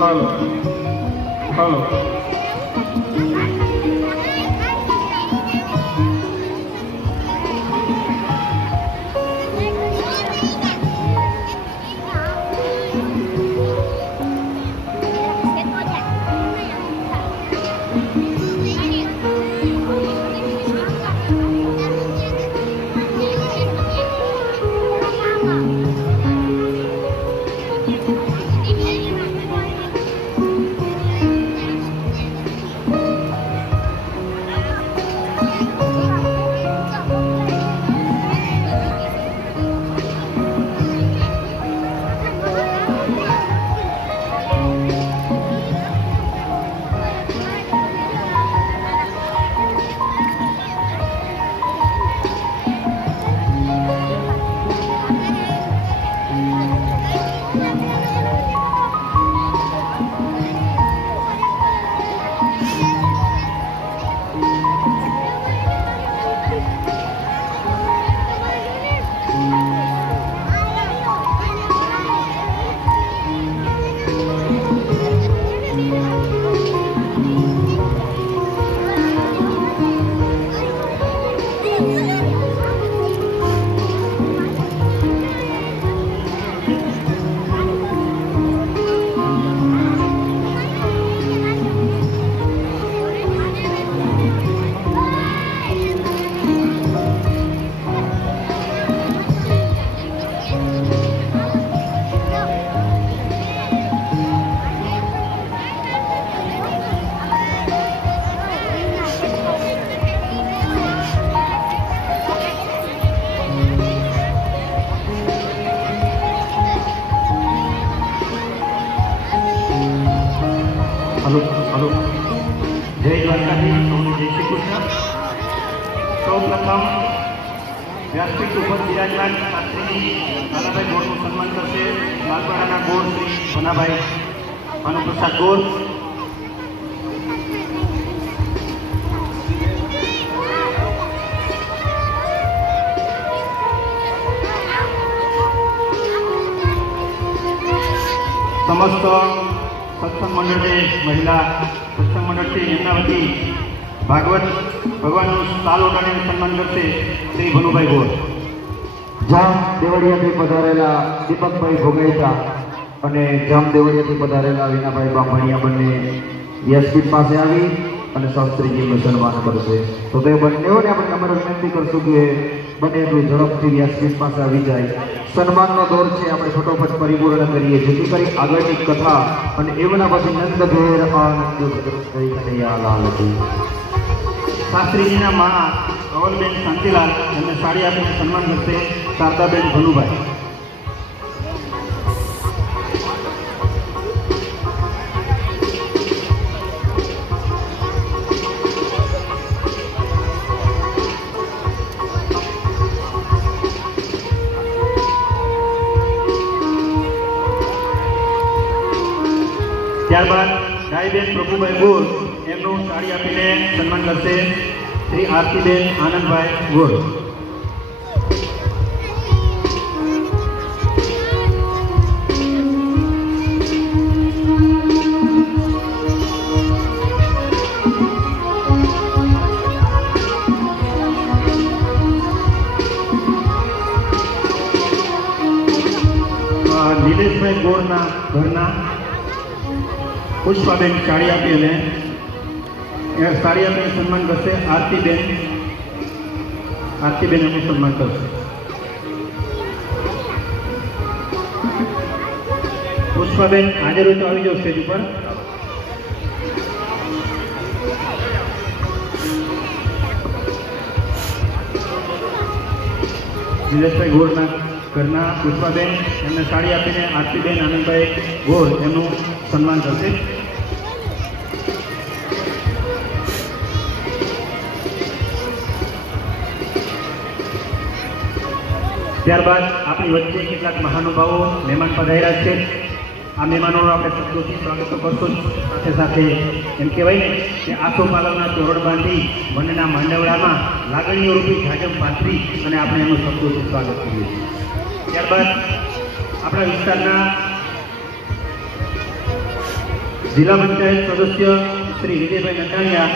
હાલો હાલો. Hello hello. જય દ્વારકાધીશ, સૌને જય શ્રી કૃષ્ણ. સૌ પ્રથમ વ્યાસપીઠ ઉપર બિરાજમાન શાસ્ત્રી લાલાભાઈ ગોળનું સન્માન કરશે. લાલપાડાના ગોળ શ્રી ભનાભાઈ ભાનુપ્રસાદ ગોળ. સમસ્ત સત્સંગ મંડળે મહિલા સત્સંગ મંડળ છે એમના વતી ભાગવત ભગવાનનું સાલ ઓઢાડીને સન્માન કરશે શ્રી ભનુભાઈ ગોળ. જામ દેવળિયાથી પધારેલા દીપકભાઈ ભોગૈતા અને જામ દેવળિયાથી પધારેલા વિનાભાઈ બામણિયા બંને વ્યાસપીઠ પાસે આવી અને શાસ્ત્રીજીનું સન્માન કરશે. તો તે બંનેઓને આપણે નમ્ર વિનંતી કરશું કે બંને એટલું ઝડપથી વ્યાસપીઠ પાસે આવી જાય. સન્માનનો દોર છે, આપણે ફટોફટ પરિપૂર્ણ કરીએ જેથી કરી આગળની કથા અને એમના પછી નંદ ઘેર આનંદ કનૈયા લાલ કી. શાસ્ત્રીજીના મા અવલબેન શાંતિલાલ એમને સાડી આપીને સન્માન કરશે શારદાબેન ભનુભાઈ. ત્યારબાદ ડાયબેન પ્રભુભાઈ ગોળ એમનું સાડી આપીને સન્માન કરશે શ્રી આરતીબેન આનંદભાઈ ગોળ. નિલેશભાઈ ગોળના ઘરના પુષ્પાબેન સાડી આપી અને સાડી આપીને સન્માન કરશે આરતીબેન એમનું સન્માન કરશે. પુષ્પાબેન હાજર હોય તો આવી જાઓ સ્ટેજ ઉપર. નિલેશભાઈ ગોળના ઘરના પુષ્પાબેન એમને સાડી આપીને આરતીબેન આનંદભાઈ ગોળ એમનું સન્માન કરશે. ત્યારબાદ આપણી વચ્ચે કેટલાક મહાનુભાવો મહેમાન પધાર્યા છે. આ મહેમાનોનું આપણે શબ્દોથી સ્વાગત કરશું. સાથે સાથે એમ કહેવાય ને કે આસો પાલવના તોરણ બાંધી વનના માંડવડામાં લાગણીઓ રૂપી જાજમ પાથરી અને આપણે એનું શબ્દોથી સ્વાગત કરીએ છીએ. ત્યારબાદ આપણા વિસ્તારના જિલ્લા પંચાયત સદસ્ય શ્રી વિજયભાઈ નટાણીયા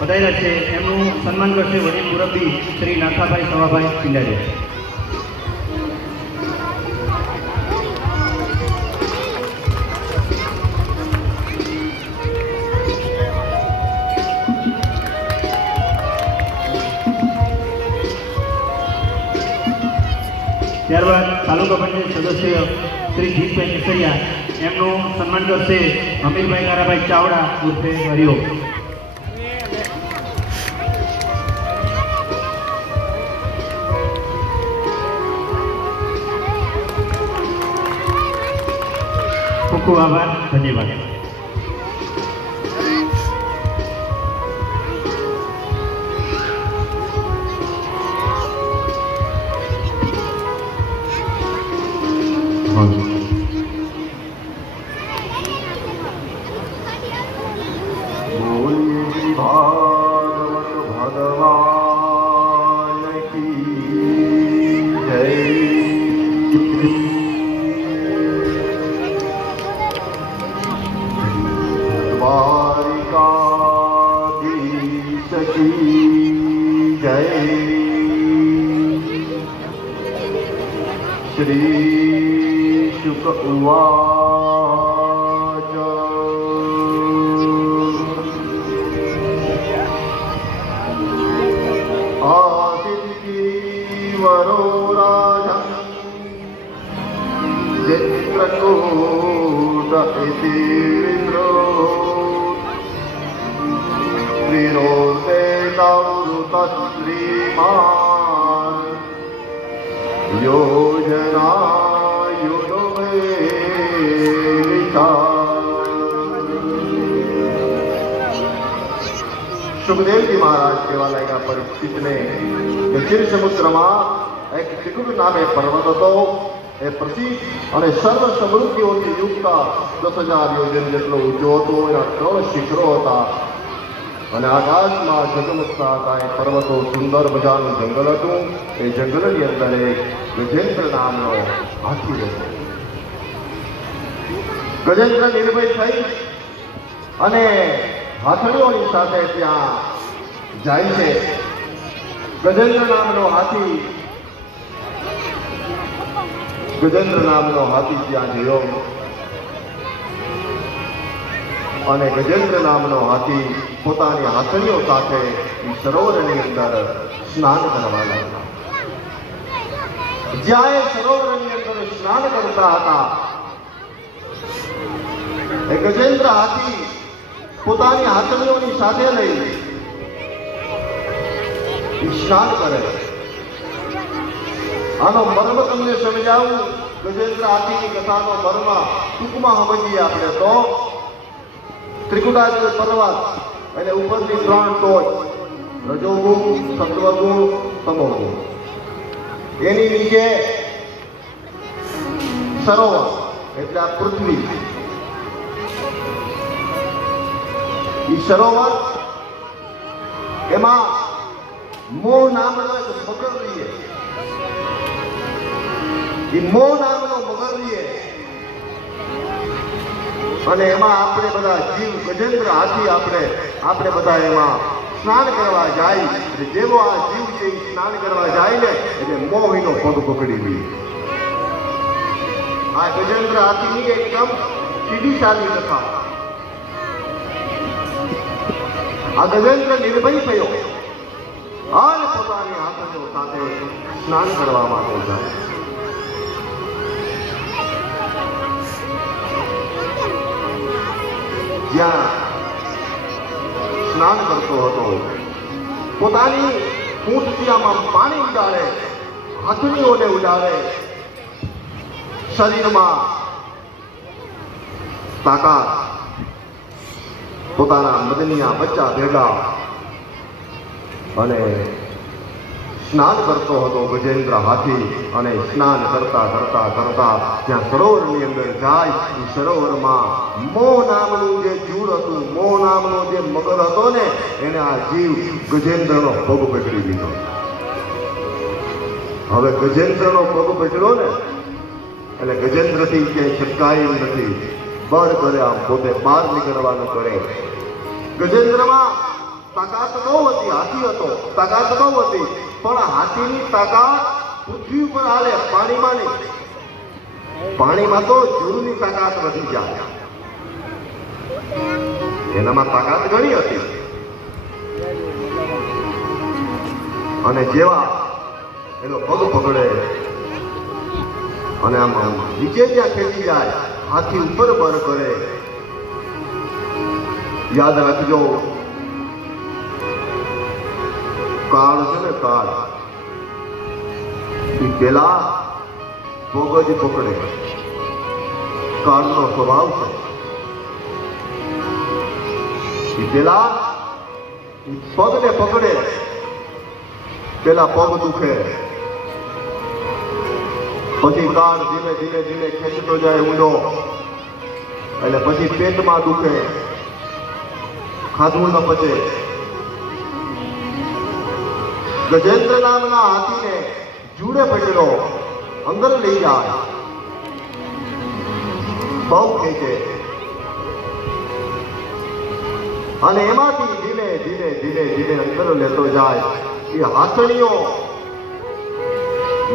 પધાર્યા છે. એમનું સન્માન કરશે વડીલ મુરબ્બી શ્રી નાથાભાઈ સવાભાઈ પિંડારિયા. ત્યારબાદ તાલુકા પંચાયત સદસ્ય શ્રી જીતભાઈ કેસરિયા એમનું સન્માન કરશે અમીરભાઈ કારાભાઈ ચાવડા ઉર્ફે હરિયો. ખૂબ ખૂબ આભાર, ધન્યવાદ. श्री शुक उवाच आदित्यवरो राजन् चित्रकूट इति विद्रो त्रिरोते नवृत श्रीमान् योजना सुखदेव जी महाराज केवा लगा परीक्षित ने क्षीर समुद्र में एक त्रिकुट नामे पर्वत હતો એ પ્રસિદ્ધ અને સર્વ સમૃદ્ધિઓથી યુક્ત 10,000 યોજન જેટલો ઊંચો હતો. એના 3 શિખરો હતા અને આકાશમાં ઝગમગતા હતા. એ પર્વતો સુંદર મજાનું જંગલ હતું. એ જંગલની અંદર એક ગજેન્દ્ર નામનો હાથી રહેતો. ગજેન્દ્ર નિર્ભય થઈ અને હાથણીઓની સાથે ત્યાં જાય છે. ગજેન્દ્ર નામનો હાથી ત્યાં ગયો અને ગજેન્દ્ર નામનો હાથી પોતાની હાથણીઓ સાથે સરોવરની અંદર સ્નાન કરવા લાગ્યો. જ્યાં એ સરોવરની અંદર સ્નાન કરતા હતા એ ગજેન્દ્ર હાથી પોતાની હાથણીઓની સાથે લઈ સ્નાન કરે. આનો મર્મ તમને સમજાવું. ગજેન્દ્ર હાથીની કથાનો મર્મ ટૂંકમાં સમજીએ આપણે તો ત્રિકુટાચલ પર્વત એટલે ઉપરની 3 ટોચ રજોગુણ, સત્વગુણ, તમોગુણ. એની નીચે સરોવર એટલે આ પૃથ્વી. એ સરોવર એમાં મોહ નામનો એક મગર રહીએ. એ મોહ નામનો મગર રહીએ અને એમાં આપણે બધા જીવ ગજેન્દ્ર હાથી આપણે બધા એમાં સ્નાન કરવા જાય. જેવો આ જીવ છે એ સ્નાન કરવા જાય ને એટલે મોહીનો પગ પકડી લે. આ ગજેન્દ્ર હાથીની એકદમ સીધી કથા. આ ગજેન્દ્ર નિર્ભય થયો અને પોતાની હાથણીઓ સાથે સ્નાન કરવા માટે જાય. જ્યાં સ્નાન કરતો હતો પોતાની ઊંટથી આમાં પાણી ઉડાડે, હાથણીઓને ઉડાડે. શરીરમાં તાકાત, પોતાના મદનિયા બચ્ચા ભેગા અને સ્નાન કરતો હતો ગજેન્દ્ર હાથી. અને સ્નાન કરતા જ્યાં સરોવરની અંદર જાય એ સરોવરમાં મોહ નામનું જે જૂળ હતું, મોહ નામનો જે મગર હતો ને એને આ જીવ ગજેન્દ્રનો પગ પકડી લીધો. હવે ગજેન્દ્રનો પગ પકડ્યો ને એટલે ગજેન્દ્રથી ક્યાંય છટકાય એમ નથી. બળ કરે, આમ પોતે બહાર નીકળવાનું કરે. ગજેન્દ્રમાં તાકાત બહુ હતી, હાથી હતો, તાકાત બહુ હતી, પણ હાથીની તાકાત પૃથ્વી ઉપર હાલે, પાણીમાં નહીં. પાણીમાં તો જૂની તાકાત વધી જાય, એનામાં તાકાત ઘણી હતી. અને જેવા એનો પગ પકડે અને આમ નીચે જ્યાં ખેંચી જાય, હાથી ઉપર બર કરે. યાદ રાખજો, કાળ છે ને, કાળ એ પેલા પગ જ પકડે, કાળનો સ્વભાવ છે. એ પેલા પગને પકડે, પેલા પગ દુખે, પછી કાળ ધીમે ધીમે ધીમે ખેંચતો જાય ઊંડો, એટલે પછી પેટમાં દુખે, ખાધું ન પચે. ગજેન્દ્ર નામના હાથીને જુડે પકડ્યો, અંદર લઈ જાય, બહુ ખેંચે, અને એમાંથી ધીમે ધીમે ધીમે ધીમે અંદર લેતો જાય. એ હાથણીઓ,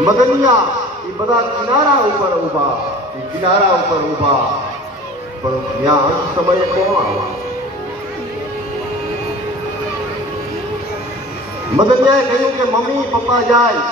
મદનિયા, એ બધા કિનારા ઉપર ઊભા, એ કિનારા ઉપર ઊભા, પણ ત્યાં અંત સમયે કોણ આવે? મદનિયાએ કહ્યું કે મમ્મી પપ્પા જાય.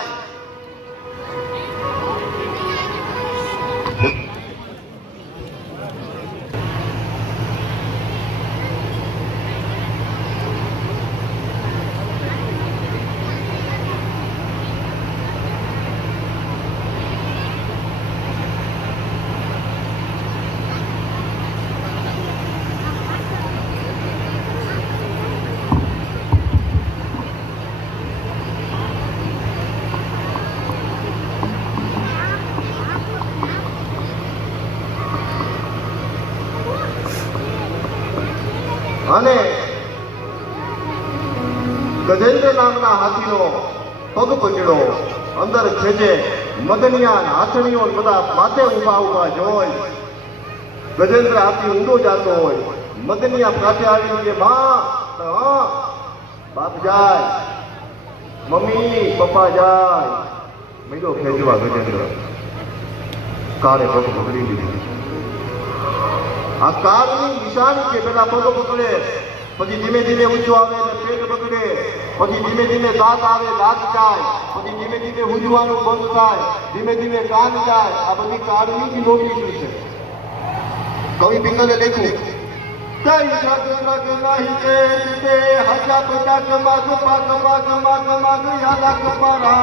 અને ગજેન્દ્ર નામના હાથીનો પગ પકડ્યો, અંદર ખેંચે. મદનિયા હાથણીઓ બધા માથે ઊભા ઊભા જોઈ. ગજેન્દ્ર હાથી ઊંડો જાતો હોય, મદનિયા પાસે આવી કે માં, હા બાપ જાય, મમ્મી પપ્પા જાય. મેળો ખેંચવા ગજેન્દ્ર કાળે પગ પકડી લીધી. આ કાળની નિશાની છે. પેલા પગ પકડે, પછી ધીમે ધીમે ઊંચું આવે એટલે પેટ પકડે, પછી ધીમે ધીમે દાંત આવે, દાંત જાય, પછી ધીમે ધીમે ઊંજવાનું બંધ થાય, ધીમે ધીમે કાન જાય. આ બધી કાળની જ નોટિસ છે. કવિ પિંગલે લખ્યું, કઈ જગ જગ નહીં તે હજા પટાક માગ પાક માગ માગ માગ યાદા કપરા.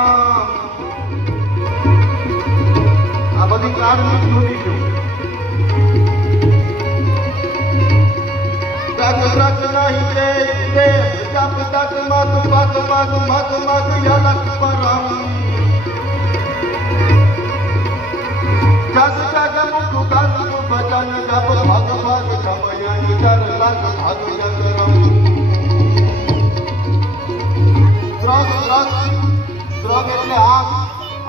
આ બધી કાળની જ નોટિસ છે. જગ જગ નહીં તે હજા પટાક માગ પાક માગ માગ માગ યાદા કપરા. જગ જગ મુખ ગાન ભજન જપ ભાગ ભાગ સમય વિચાર લાગ ભાગ જગરમ. ત્રગ ત્રગ ત્રગ એટલે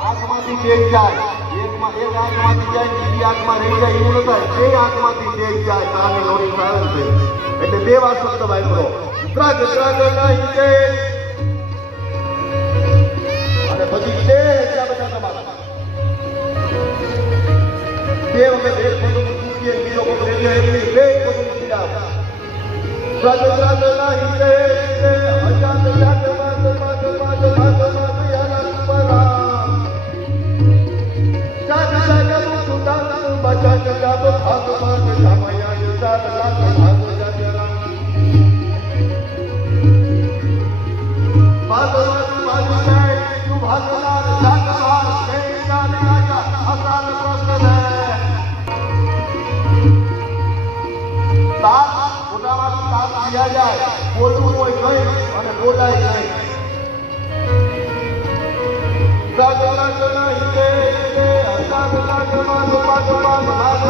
આંખમાંથી તેજ જાય, એક આંખમાંથી જાય, બીજી આંખમાં રહી જાય, એવું ન થાય. બે આંખમાંથી તેજ જાય, કાને નોરી સાયલ છે. એટલે બે વાર શબ્દ વાપરો, ત્રગ ત્રગ નહીં તે, અને પછી તે બધા તમારા દેવ કે દેવ પદું સૂચીએ બીજો પદ રેડિયો એમની બે પદું પીડા. ત્રગ ત્રગ નહીં તે હજાર જાગ માગ માગ માગ માગ માગ યાદ પરા. જાગ જાગ મુખ દાન બચન જપ ભાગ ભાગ સમય વિચાર લાગ ભાગ જગરમ. ભાગવત ભાગ જાય તું ભાગનાર જાગનાર હે જાન રાજા અકાલ પ્રસન્ન. મોટામાંથી તાપ પીયા જાય, બોલવું હોય નહીં અને બોલાય નહીં. જગ જગ નહીં તે હજાર લાખ માગ માગ માગ ભાગ ભાગ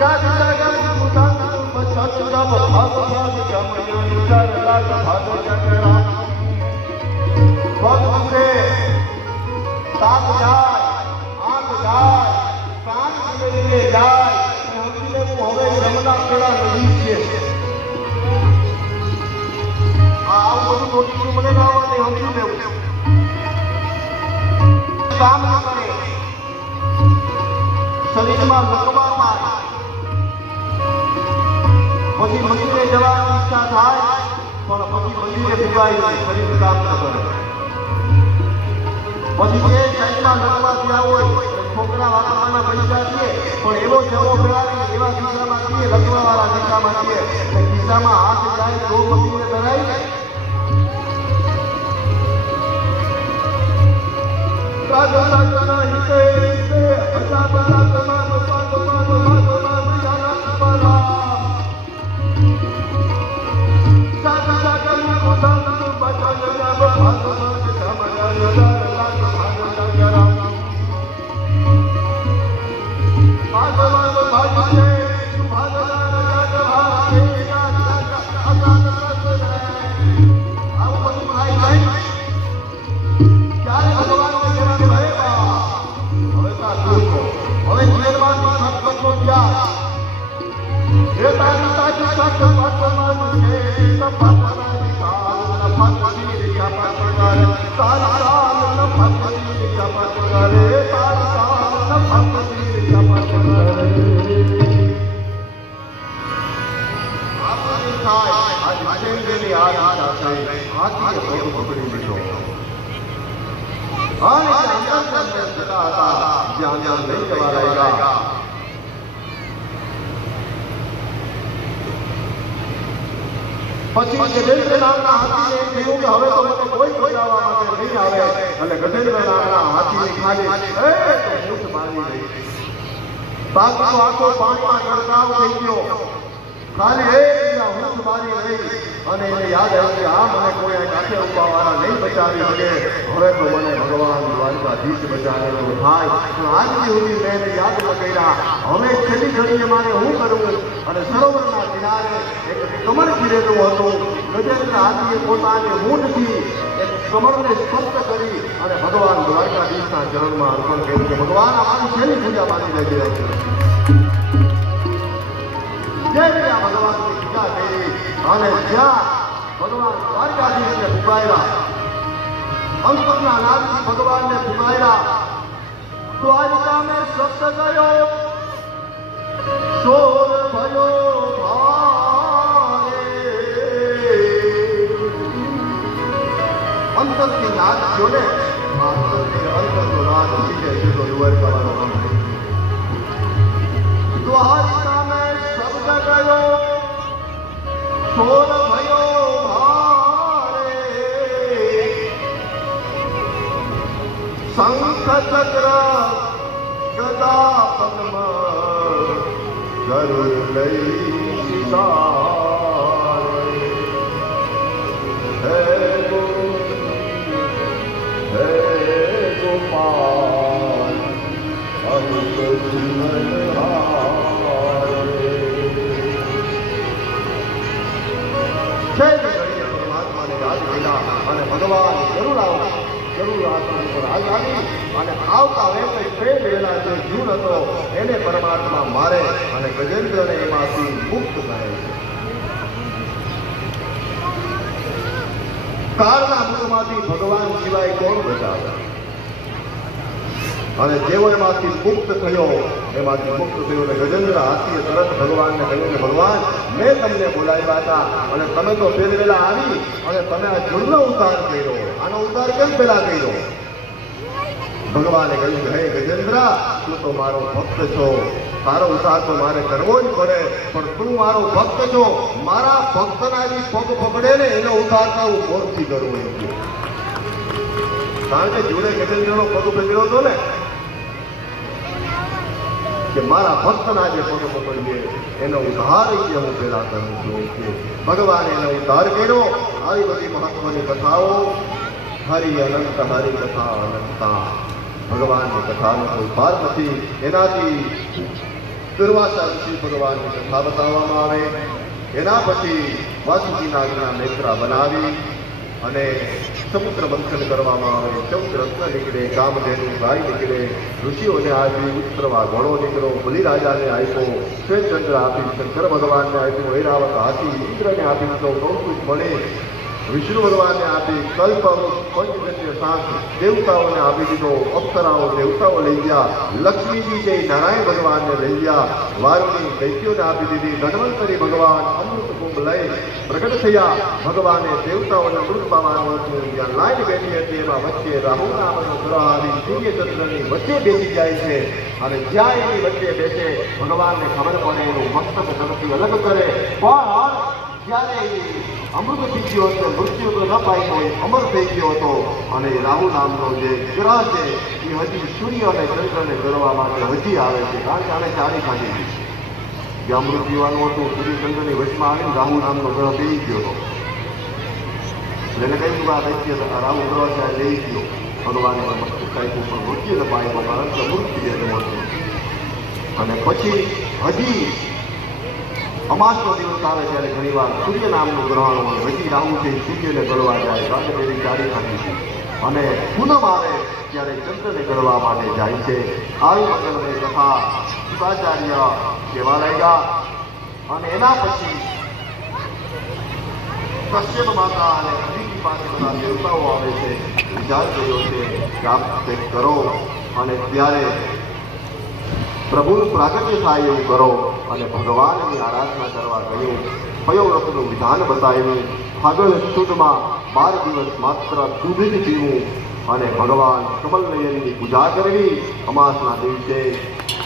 જગ જગ મુદન બચન જપ ભાગ ભાગ જમય વિચાર લાગ ભાગ જગરમ. પગ દુખે, તાપ જાય, આંખ જાય, કામ ન કરે, શરીરમાં લકવા થાય, પછી મંદિરે જવાની ઈચ્છા થાય પણ પછી મંદિરે ભૂગાઈ જાય, શરીર કામ ન કરે. પછી જે સાઈડમાં લકવા થયા હોય છોકરા વાળાના પૈસા છે પણ એવો જવો ફેરાવી એવા ખિસ્સામાં છીએ, લકવા વાળા ખિસ્સામાં છીએ, ખિસ્સામાં હાથ જાય તો મંદિરે ધરાઈ જાય. પછી ગજેન્દ્ર નામના હાથીને કહ્યું કે હવે તો મને કોઈ બચાવવા માટે નહીં આવે, અને ગજેન્દ્ર નામના હાથીને ખાલી મૂછ મારી ગઈ. બાકી તો આખો પાણીમાં ગરકાવ થઈ ગયો, ખાલી મૂછ મારી ગઈ. અને એને યાદ આવ્યું કે આ મને કોઈ આ કાંઠે ઉપાવાળા નહીં બચાવી શકે, હવે તો મને ભગવાન દ્વારકાધીશ બચાવેલો થાય. પણ આજની સુધી મેં એને યાદ ન કર્યા. હવે છેલ્લી ઘડીએ મારે હું કરવું? અને સરોવરના કિનારે એક કમળ ખીલેલું હતું. ગજેન્દ્ર હાથીએ પોતાની મૂંઢથી એક કમળને સ્પષ્ટ કરી અને ભગવાન દ્વારકાધીશના ચરણમાં અર્પણ કર્યું કે ભગવાન અમારી છેલ્લી પૂજા માની લેજે. જય ભગવાનની પૂજા કરી અને જ્યાં ભગવાન દ્વારકાધીશને પુકાર્યા, અંકના નાદથી ભગવાનને પુકાર્યા, દ્વારકા મેં સપ્ત ગયો, શોર ભયો ભારે. અંતરથી નાદ થયો ને, અંતરનો નાદ સીધે સીધો દ્વારકાવાનો અંત. દ્વારકા મેં શબ્દ ગયો, શોર ભયો ભારે. શંખ ચક્ર ગદા પદ્મ ગરુડ લઈ સિતારે. હે ગોપાલ અંત જીવન પરમાત્માને યાદ કર્યા અને ભગવાન જરૂર આસન પર આવી અને આવતા વેળે પ્રેમ વેલા જે જીવ હતો એને પરમાત્મા મારે અને ગજેન્દ્રને એમાંથી મુક્ત કરે છે. કાળના મુખમાંથી ભગવાન સિવાય કોણ બચાવે? અને જેવો એમાંથી મુક્ત થયો અને ગજેન્દ્ર હાથીએ તરત ભગવાનને કહ્યું કે ભગવાન મેં તમને બોલાવ્યા હતા અને તમે તો ફેર વેલા આવી અને તમે આ જુડનો ઉદ્ધાર કર્યો, આનો ઉદ્ધાર કેમ પેલા કર્યો? ભગવાને કહ્યું કે હે ગજેન્દ્ર, તું તો મારો ભક્ત છો, તારો ઉદ્ધાર તો મારે કરવો જ પડે, પણ તું મારો ભક્ત છો, મારા ભક્તના જે પગ પકડે ને એનો ઉદ્ધાર તો હું મોરથી કરવો એમ. કારણ કે જોડે ગજેન્દ્રનો પગ પકડ્યો હતો ને, કે મારા ભક્તના જે પગ પકડીએ એનો ઉદ્ધાર કે હું પેલા કરું છું. કે ભગવાને એનો ઉદ્ધાર કર્યો. આવી બધી મહત્વની કથાઓ, હરિ અનંત હરિ કથા અનંતા, ભગવાનની કથાનો કોઈ પાર નથી. એનાથી દુર્વાસા ઋષિ ભગવાનની કથા બતાવવામાં આવે. એના પછી વાસુકીના આજ્ઞા નેત્રા બનાવી અને સમુદ્ર મંથન કરવામાં આવે. 14 રત્ન નીકળે, કામધેનુ ગાય નીકળે, ઋષિઓને આપી, ઉત્તરવા ઘોડો નીકળ્યો, બલિરાજાને આપ્યો, શ્વેતચંદ્ર આપી, શંકર ભગવાનને આપ્યું, ઐરાવત હાથી, ઇન્દ્રને આપી, તો કૌતુક મળે. વિષ્ણુ ભગવાનને આપી, કલ્પ પંચગન્ય શાંત દેવતાઓને આપી દીધો, અપ્સરાઓ દેવતાઓ લઈ ગયા, લક્ષ્મીજી છે એ નારાયણ ભગવાનને લઈ ગયા, વારુણી દૈત્યોને આપી દીધી, ધન્વંતરી ભગવાન અમૃત કુંભ લઈ પ્રગટ થયા. ભગવાને દેવતાઓને અમૃત પાવાનું હતું. જ્યાં લાઈન બેઠી હતી એમાં વચ્ચે રાહુ નામનો ગ્રહ આવી સૂર્યચંદ્રની વચ્ચે બેસી જાય છે, અને જ્યાં એની વચ્ચે બેસે ભગવાનને ખબર પડે એનું મસ્તક ધરતી અલગ કરે. પણ જ્યારે અમૃત થઈ ગયો હતો, મૃત્યુ તો ન પામ્યો હોય, અમર થઈ ગયો હતો, અને રાહુ નામનો જે ગ્રહ છે એ હજી સૂર્ય અને ચંદ્રને કરવા માટે હજી આવે છે, કારણ કે આને ચારી ખાધી છે. જે અમૃત પીવાનું હતું સૂર્યચંદ્રની વચમાં આવીને રાહુ નામનો ગ્રહ બેસી ગયો હતો. એટલે કહ્યું કે આ દૈત્ય રાહુ ગ્રહ છે લઈ ગયો, ભગવાને મસ્તક કાપ્યું પણ મૃત્યુ ન પામ્યો, કારણ કે અમૃત પીએલું હતું. અને પછી હજી અમાસનો દિવસ આવે ત્યારે ઘણી વાર સૂર્ય નામનું ગ્રહણ હોય, હજી રાહુ છે સૂર્યને ગળવા જાય, કારણ કે તેની ચારી ખાધી છે. અને પૂનમ આવે ત્યારે ચંદ્રને ગળવા માટે જાય છે. આવી મંગલમય કથા શુકાચાર્ય કહેવા લાગ્યા. અને એના પછી કશ્યપ માતા અને અદિતિ પાસે બધા દેવતાઓ આવે છે. વિચાર કર્યો છે કે આપ કંઈક કરો, અને ત્યારે પ્રભુનું પ્રાગટ્ય થાય એવું કરો, અને ભગવાનની આરાધના કરવા કહ્યું. પયોવ્રતનું વિધાન બતાવ્યું. ફાગણ સુદમાં 12 દિવસ માત્ર દૂધ જ પીવું, અને ભગવાન કમલનયનની પૂજા કરવી, અમાસના દિવસે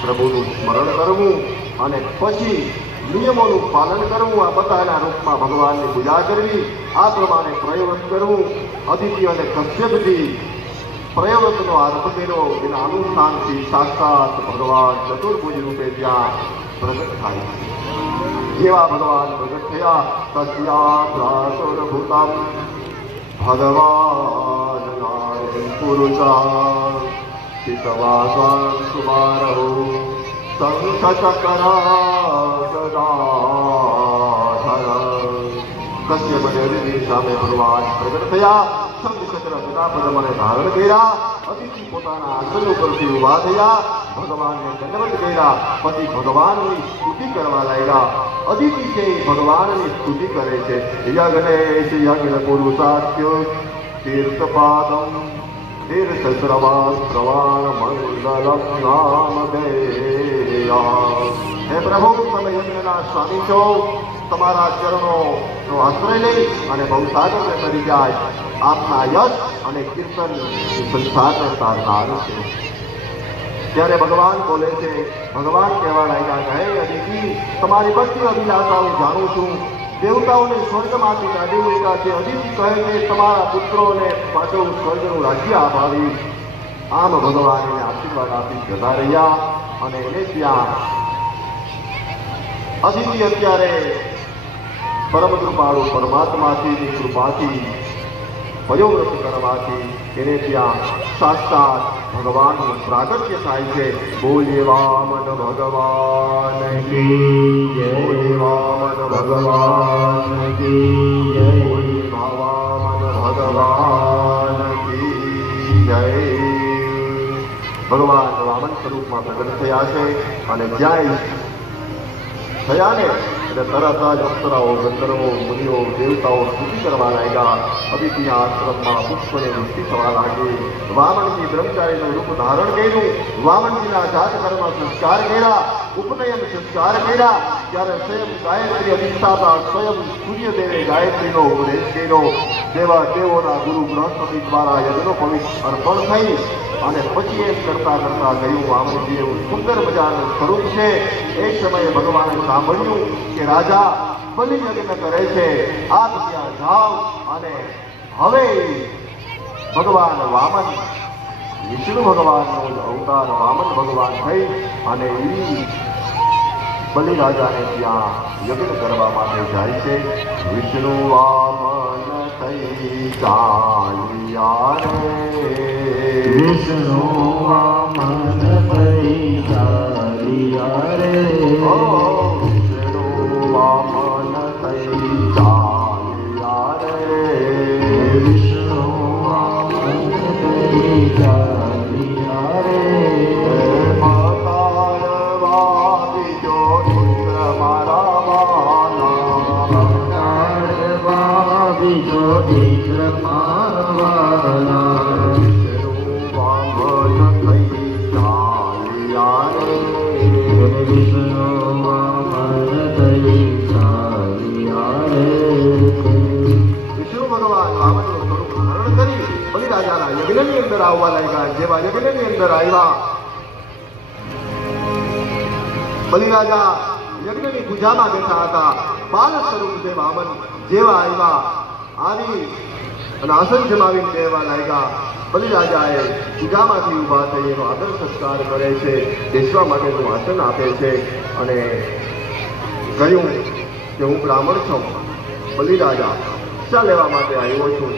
પ્રભુનું સ્મરણ કરવું, અને પછી નિયમોનું પાલન કરવું, આ બધાના રૂપમાં ભગવાનની પૂજા કરવી. આ પ્રમાણે પ્રયોગ કરવું. અદિતિ અને કશ્યપજી પ્રયોગનો આરંભ કર્યો. એના અનુષ્ઠાનથી સાક્ષાત ભગવાન ચતુર્ભુજ રૂપે ત્યાં પ્રગટ થાય છે. જેવા ભગવાન પ્રગટ થયા તસ્યાભૂતમ ભગવાન નારાયણ પુરુષા પિતવાસં સુમારહો કશ્યપ અને અદિતિ સામે ભગવાન પ્રગટ થયા. શંખચક્ર ગદાપદ્મને ધારણ કર્યા. અદિતિ પોતાના આસન ઉપરથી ઊભા થયા. ભગવાનને દંડવત કર્યા. પછી ભગવાનની સ્તુતિ કરવા લાગ્યા. અદિતિ છે ભગવાનની સ્તુતિ કરે છે. યજ્ઞેશ યજ્ઞ પુરુષાખ્ય તીર્થપાદમ તીર્થશ્રવાણ પ્રવાણ મંગલમ નામ દેયા. હે પ્રભુ, તમે યજ્ઞના સ્વામી છો. તમારા ચરણોનો આશ્રય લઈ અને ભવસાગરને તરી જાય. આપના યશ અને કીર્તન સંસારને તારનાર છે. ત્યારે ભગવાન બોલે છે, ભગવાન કહેવા લાગ્યા કે હે અદિતિ, તમારી બધી અભિલાષાઓ જાણું છું. દેવતાઓને સ્વર્ગમાંથી કાઢી મૂક્યા છે. અદિતિ કહે છે તમારા પુત્રોને પાછું સ્વર્ગનું રાજ્ય અપાવીશ. આમ ભગવાન એને આશીર્વાદ આપી જતા રહ્યા. અને એને ત્યાં અદિતિ અત્યારે પરમ કૃપાળુ પરમાત્માથી કૃપાથી પયોવ્રત કરવાથી એને ત્યાં સાક્ષાત ભગવાનનું પ્રાગટ્ય થાય છે. બોલીએ વામન ભગવાન કી જય, વામન ભગવાન કી જય, વામન ભગવાન કી જય. ભગવાન વામન સ્વરૂપમાં પ્રગટ થયા છે. અને જ્યાં થયા ને એટલે તરત જ અપ્સરાઓ, ગંધર્વો, મુનિઓ, દેવતાઓ સ્તુતિ કરવા લાગ્યા. અદિતિના આશ્રમમાં પુષ્પને વૃષ્ટિ થવા લાગી. વામનજી બ્રહ્મચારીનું રૂપ ધારણ કર્યું. વામનજીના જાત કર્મ સંસ્કાર કર્યા, ઉપનયન સંસ્કાર કર્યા. ત્યારે સ્વયં ગાયત્રી અધિષ્ઠાતા સ્વયં સૂર્યદેવે ગાયત્રીનો ઉપદેશ કર્યો. દેવોના ગુરુ બૃહસ્પતિ દ્વારા યજ્ઞો પવિત્ર અર્પણ થઈ. અને પછી એમ કરતા કરતા કહ્યું, વામનજી એવું સુંદર મજાનું સ્વરૂપ છે. એ સમયે ભગવાને સાંભળ્યું કે રાજા બલિ યજ્ઞ કરે છે, આપ ત્યાં જાઓ. અને હવે ભગવાન વામન વિષ્ણુ ભગવાનનો અવતાર વામન ભગવાન થઈ અને એ બલિ રાજાને ત્યાં યજ્ઞ કરવા માટે જાય છે. વિષ્ણુ વામન થઈ ચાલ્યા રે, વિષ્ણુ વામન થઈ ચાલ્યા રે, વિષ્ણુ વામન થઈ ચાલ્યા રે, વિષ્ણુ વામન થઈ ચાલ્યા રે. મતારવા બીજો ઇન્દ્ર મારા વાલા, મતારવા બીજો વિષ્ણુ વામન થઈ સારિયા રે. વિષ્ણુ ભગવાન વામનનું સ્વરૂપ ધારણ કરી બલિરાજાના યજ્ઞની અંદર આવવા લાગ્યા. જેવા યજ્ઞની અંદર આવ્યા, બલિરાજા યજ્ઞની પૂજામાં બેઠા હતા. બાલ સ્વરૂપ છે વામન. જેવા આવ્યા, આવી અને આસન જમાવીને કહેવા લાગ્યા. બલિરાજાએ પૂજામાંથી ઊભા થઈ એનો આદર સત્કાર કરે છે, બેસવા માટેનું આસન આપે છે અને કહ્યું કે હું બ્રાહ્મણ છું, બલિરાજા શિક્ષા લેવા માટે આવ્યો છું.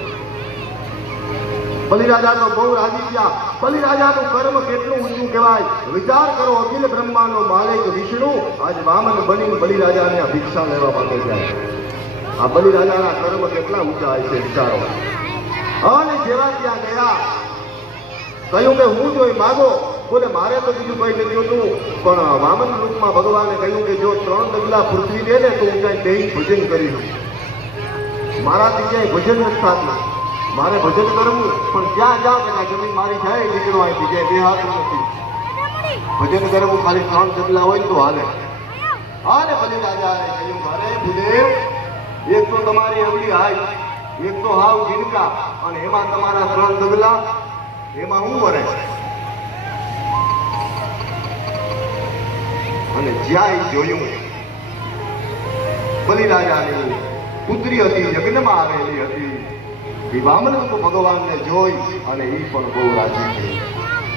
બલિરાજા તો બહુ રાજી થયા. બલિરાજાનું કર્મ કેટલું ઊંચું કહેવાય. વિચાર કરો, અખિલ બ્રહ્માંડનો માલિક વિષ્ણુ આજ વામન બની બલિરાજાને આ ભિક્ષા લેવા માટે જાય. આ બલિરાજાના કર્મ કેટલા ઊંચા હોય છે, વિચારો. અને જેવા ત્યાં ગયા, કહ્યું કે હું જોઈ માગો. બોલે મારે તો બીજું કઈ નથી હોતું, પણ વામન રૂપમાં ભગવાને કહ્યું કે જો 3 ડગલા પૃથ્વી દે ને તો હું કઈ બેહી ભજન કરી લઉં. મારાથી ક્યાંય ભજન નથી થતું. મારે ભજન કરવું, પણ જ્યાં જાવ કે જમીન મારી જાય નીકળો અહીંથી, જાય બે હાથ નથી. ભજન કરવું ખાલી 3 ડગલા હોય ને તો હાલે. અને બલિરાજાએ કહ્યું અરે ભૂદેવ, એક તો તમારી અવળી હાય, એક તો હાવ જીનકા, અને એમાં તમારા 3 ડગલા, એમાં હું વરે. અને જ્યાં જોયું બલિરાજાની પુત્રી હતી, યજ્ઞમાં આવેલી હતી. એ વામન ભગવાનને જોઈ અને એ પણ બહુ રાજી થઈ.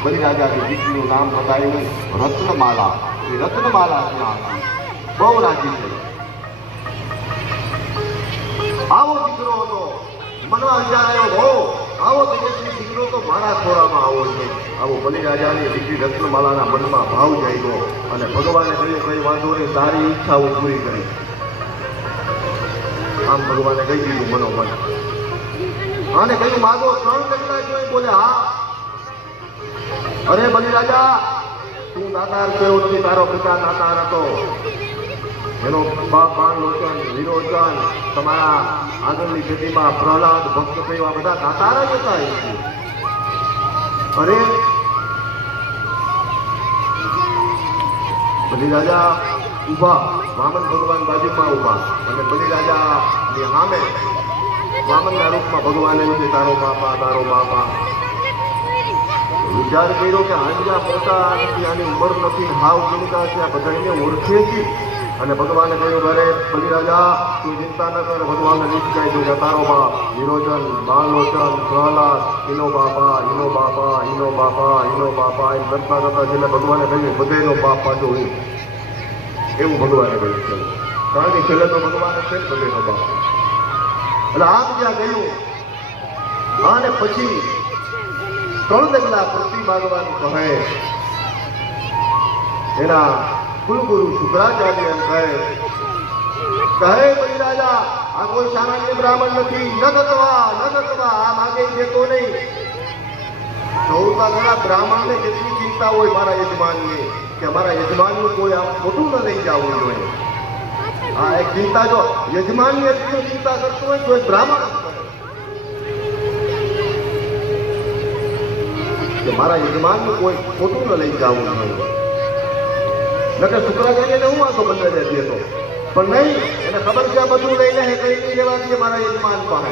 બલિરાજાની દીકરીનું નામ બતાવ્યું રત્નમાલા. એ રત્નમાલા ત્યાં બહુ રાજી થઈ. આવો દીકરો હતો. મનમાં વિચાર આવ્યો, આવો તેજસ્વી દીકરો તો મારા ખોરામાં આવો છે. આવો બલિરાજાની દીકરી રત્નમાલાના મનમાં ભાવ જાગ્યો અને ભગવાને કહ્યું કઈ વાંધો નહીં, તારી ઈચ્છા હું પૂરી કરી. આમ ભગવાને કહી દીધું મનોમન. અને કહ્યું માગો 3 ડગલા જોઈ. બોલે હા. અરે બલિરાજા, તું દાતાર કયો નથી, તારો પિતા દાતાર હતો. એનો બાપ બાણલોચન, વિરોચન, તમારા આગળની પેઢીમાં પ્રહલાદ, ભક્ત કયો, આ બધા દાતાર જ હતા. અરે બલિરાજા ઊભા, વામન ભગવાન બાજુમાં ઊભા, અને બલિરાજાની સામે વામનના રૂપમાં ભગવાને છે તારો બાપા, તારો બાપા. વિચાર કર્યો કે હાજરા પોતા નથી, આની ઉંમર નથી, હાવ ચિંતા છે, આ બધા એને ઓળખે છે. અને ભગવાને કહ્યું અરે બલિરાજા, તું ચિંતા ન કર, ભગવાનને નીચકાઈ દઉં. તારો બાપ વિરોચન, બાણલોચન, પ્રહલાદ, ઈનો બાપા, ઈનો બાપા, ઈનો બાપા, ઈનો બાપા એમ કરતા કરતા છેલ્લે ભગવાને કહ્યું બધાનો બાપ પાછો હું. એવું ભગવાને કહ્યું છે. કારણ કે છેલ્લે તો ભગવાને છે બધાનો બાપ. એટલે આમ ત્યાં ગયું અને પછી 3 ડગલા પૃથ્વી માગવાનું કહે. એના કુલગુરુ શુક્રાચાર્ય એમ કહે બલિરાજા, આ કોઈ સામાન્ય બ્રાહ્મણ નથી. ન દત્વા, આ માગે દેતો નહીં. સૌતા ઘણા બ્રાહ્મણને કેટલી ચિંતા હોય મારા યજમાનની, કે મારા યજમાનનું કોઈ આમ ખોટું ન લઈ જવું જોઈએ. આ એક ચિંતા, જો યજમાનની એટલી ચિંતા કરતું હોય તો એક બ્રાહ્મણ કે મારા યજમાનનું કોઈ ખોટું ન લઈ જવું જોઈએ. નકર શુક્રાચાર્યને હું વાંધો બંધાઈ જતી હતો, પણ નહીં, એને ખબર છે આ બધું લઈને કઈ નહીં લેવાથી મારા યજમાન પાસે.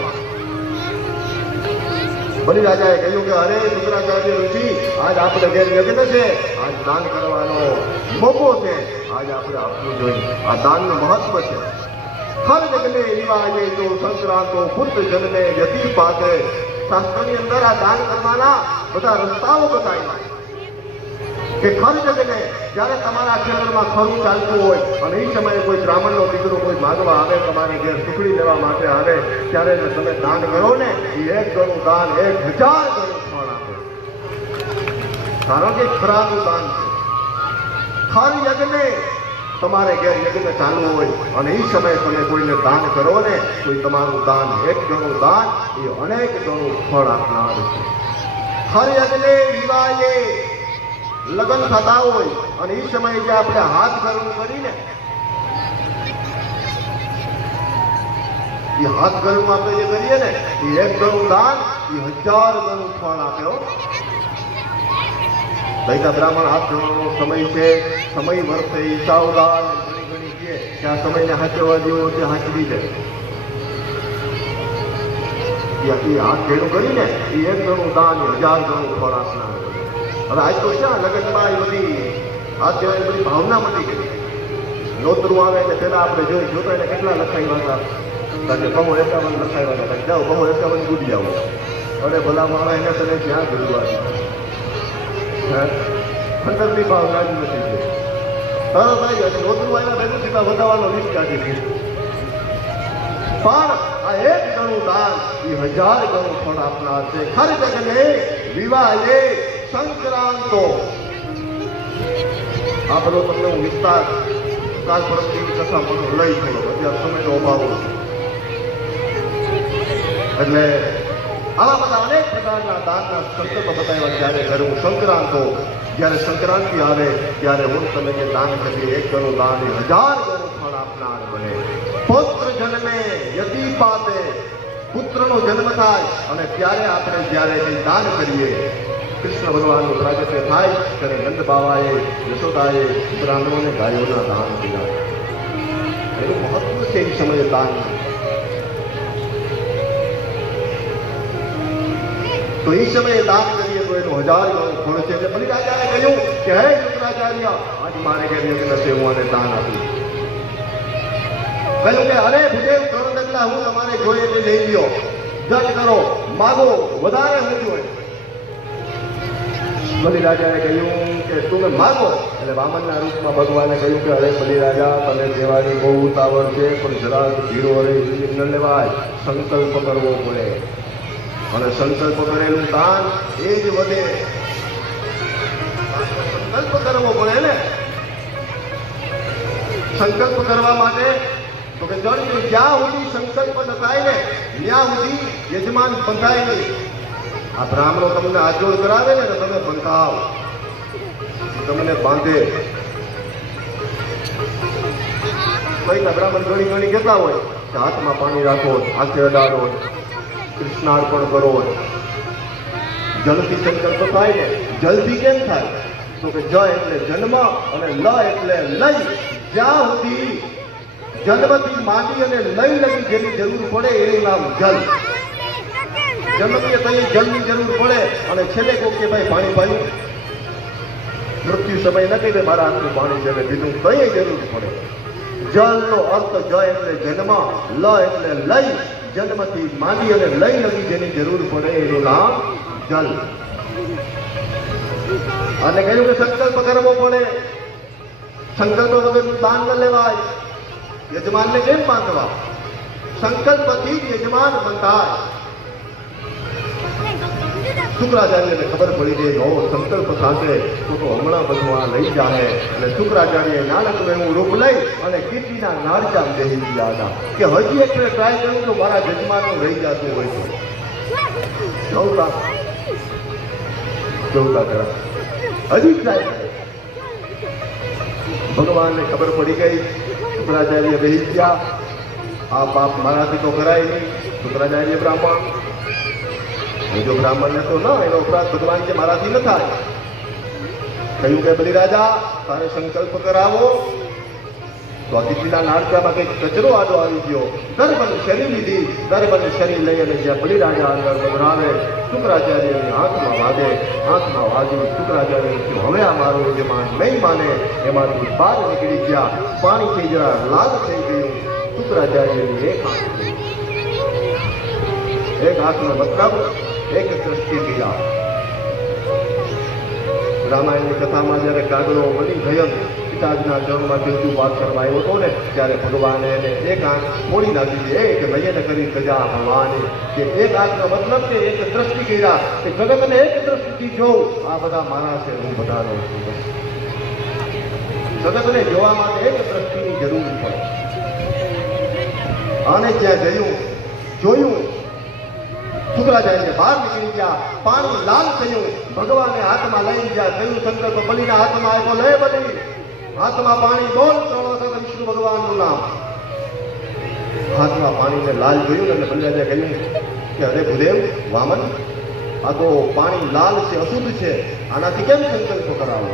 બલિરાજાએ કહ્યું કે અરે શુક્રાચાર્ય ઋષિ, આજ આપણે ઘેર યજ્ઞ છે, આજ દાન કરવાનો મોકો છે, આજ આપણે આપવું જોઈએ. આ દાનનું મહત્વ છે. હર જગને રિવાજે તો સંક્રાંતો પુત્ર જન્મે યતિ પાતે. શાસ્ત્રની અંદર આ દાન કરવાના બધા રસ્તાઓ બતાવ્યા કે ખર જગને જ્યારે તમારા ક્ષેત્રમાં ખરું ચાલતું હોય અને એ સમયે કોઈ બ્રાહ્મણનો દીકરો કોઈ માગવા આવે, તમારે ઘેર સુખડી લેવા માટે આવે, ત્યારે તમે દાન કરો ને, એ 1 ગણું દાન 1000 ગણું ફળ આપે. કારણ કે ખરાનું દાન છે. ખર યજ્ઞે તમારે ઘેર યજ્ઞ ચાલુ હોય અને એ સમયે તમે કોઈને દાન કરો ને, તો એ તમારું દાન 1 ગણું દાન એ અનેક ગણું ફળ આપનાર છે. ખર યજ્ઞે વિવાહે લગ્ન થતા હોય અને એ સમયે જે આપણે હાથ ગરમ કરીને, એ હાથ ગરમ આપણે જે કરીએ ને, એ 1 ગણું દાન એ 1000 ગણું ફળ આપે. દૈતા બ્રાહ્મણ હાથ ધરવાનો સમય છે, સમય વર્ષે ઈશાવદાન ઘણી ઘણી છે કે આ સમયને હાચવવા જેવો છે, હાચવી દે. એ હાથ ભેડું કરીને એ 1 ગણું દાન 1000 ગણું ફળ આપનાર. હવે આજ તો ક્યાં લગ્નમાં એ બધી આ કહેવાય બધી ભાવના મટી ગઈ. નોતરું આવે એટલે પહેલા આપણે જોતા એને કેટલા લખાવ્યા હતા, કારણ કે 51 લખાવ્યા હતા, જાઓ 51 બુડી આવો. અને ભલા મારા એને તને ક્યાં જોયું અંદરની ભાવના જ નથી ગઈ. હા ભાઈ હજી નોતરું આવ્યા પહેલું સીધા વધારવાનો લિસ્ટ કાઢી દીધું. પણ આ 1 ગણું દાન એ 1000 ગણું ફળ આપનાર છે. ખરી જગને વિવાહે સંક્રાંતો. આ બધો તમને હું વિસ્તાર કાલ પરમની કથા મને લઈ થોડો, અત્યારે સમયનો અભાવ છે. એટલે આવા બધા અનેક પ્રકારના દાનના સંકલ્પ બતાવ્યા. જ્યારે કરવું સંક્રાંતો, જ્યારે સંક્રાંતિ આવે ત્યારે હું તમે જે દાન કરીએ 1 ગણું દાન એ 1000 ગણું ફળ આપનાર બને. પુત્ર જન્મે યતિ પાતે, પુત્રનો જન્મ થાય અને ત્યારે આપણે જ્યારે કંઈ દાન કરીએ, કૃષ્ણ ભગવાનનું પ્રાગટ્ય થાય ત્યારે નંદ બાવાએ યશોદાએ બ્રાહ્મણોને ગાયોના દાન કર્યા. એનું મહત્વ છે એ સમયે દાન. તો એ સમયે દાન કરીએ તો એનું 1000 ગણું ફળ છે. એટલે બલિરાજાએ કહ્યું કે હે શુક્રાચાર્ય, આજ મારે ઘેર નથી, હું આને દાન આપ્યું. કહ્યું કે અરે ભુદેવ 3 ડગલા હું તમારે જોઈએ તે લઈ લ્યો, જજ કરો, માગો, વધારે હું જોઈએ. બલિરાજાએ કહ્યું કે તમે માગો. એટલે વામનના રૂપમાં ભગવાને કહ્યું કે અરે બલિરાજા, તને દેવાની બહુ ઉતાવળ છે, પણ જરા ધીરો રે, ન લેવાય, સંકલ્પ કરવો પડે. અને સંકલ્પ કરેલું દાન એ જ વધે. સંકલ્પ કરવો પડે ને. સંકલ્પ કરવા માટે તો કે જ્યાં સુધી સંકલ્પ ન થાય ને ત્યાં સુધી યજમાન બંધાય નહીં. આ બ્રાહ્મણો તમને આજોડ કરાવે ને તમે બંધાવ, તમને બાંધે. કઈ બ્રાહ્મણ ઘણી ઘણી કહેતા હોય કે હાથમાં પાણી રાખો, હાથે અડાડો, કૃષ્ણાર્પણ કરો. જલથી સંકલ્પ થાય ને. જલથી કેમ થાય? તો કે જ એટલે જન્મ અને લ એટલે લય. જ્યાં સુધી જન્મથી માંડી અને લય લગી જેની જરૂર પડે એનું નામ જલ. જન્મીએ તો જલની જરૂર પડે અને છેલ્લે કોક કે ભાઈ પાણી પાયું, મૃત્યુ સમય નથી કે મારા હાથનું પાણી છે પીધું, કઈ જરૂર પડે. જલનો અર્થ જ એટલે જન્મ, લ એટલે લય. જન્મથી માંડી અને લય લગી જેની જરૂર પડે એનું નામ જલ. અને કહ્યું કે સંકલ્પ કરવો પડે. સંકલ્પ વગરનું દાન ન લેવાય. યજમાનને કેમ બાંધવા? સંકલ્પથી જ યજમાન બંધાય. શુક્રાચાર્યને ખબર પડી ગઈ કે સંકલ્પ થશે તો હમણાં બધું આ લઈ જાય. એટલે શુક્રાચાર્યએ નાનકનું એવું રૂપ લઈ અને કીર્તિના નારચામ બેસી ગયા હતા કે હજી એક ટ્રાય કરું તો મારા યજમાનનું રહી જતું હોય તો જોતા કરા હજી ટ્રાય કરે. ભગવાનને ખબર પડી ગઈ. શુક્રાચાર્ય બેસી ગયા. આ પાપ મારાથી તો કરાય નહીં. શુક્રાચાર્ય બ્રાહ્મણ, જો બ્રાહ્મણને તો ન, એનો અપરાધ ભગવાન કે મારાથી ન થાય. કહ્યું કે બલિરાજા, તારે સંકલ્પ કરાવો તો આ કીર્તિના નારચામાં કંઈક કચરો આડો આવી ગયો. દરબન શરીર લીધી. દરબન શરીર લઈ અને જ્યાં બલિરાજા અંદર પધરાવે, શુક્રાચાર્યની હાથમાં વાગે. હાથમાં વાગ્યું. શુક્રાચાર્ય હવે આ મારો યજમાન નહીં માને. એમાંથી બહાર નીકળી ગયા. પાણીથી જરા લાલ થઈ ગયું. શુક્રાચાર્યની એક હાથનો મતલબ એક દ્રષ્ટિ ક્રિયા. રામાયણની કથામાં જ્યારે કાગડો બની ગયો પિતાજીના ચરણમાં તીર્થું વાત કરવા આવ્યો હતો ને, ત્યારે ભગવાને એને એક આંખ ફોડી નાખી છે. કે નયન કરી સજા ભગવાને, કે એક આંખનો મતલબ કે એક દ્રષ્ટિ કર્યા કે જગતને એક દ્રષ્ટિથી જોઉં. આ બધા મારા છે, હું બધાનો છું. જગતને જોવા માટે એક દ્રષ્ટિની જરૂર છે. આને જ્યાં જોયું શુક્રાચાર્ય બહાર નીકળી ગયા. પાણી લાલ થયું. ભગવાને હાથમાં લઈ ગયા. થયું સંકલ્પ બલિના હાથમાં આવ્યો. લે બલિ, હાથમાં પાણી બોલ 3 વખત વિષ્ણુ ભગવાનનું નામ. હાથમાં પાણીને લાલ જોયું અને બલિરાજે કહ્યું કે અરે ભૂદેવ વામન, આ તો પાણી લાલ છે, અશુદ્ધ છે. આનાથી કેમ સંકલ્પ કરાવો?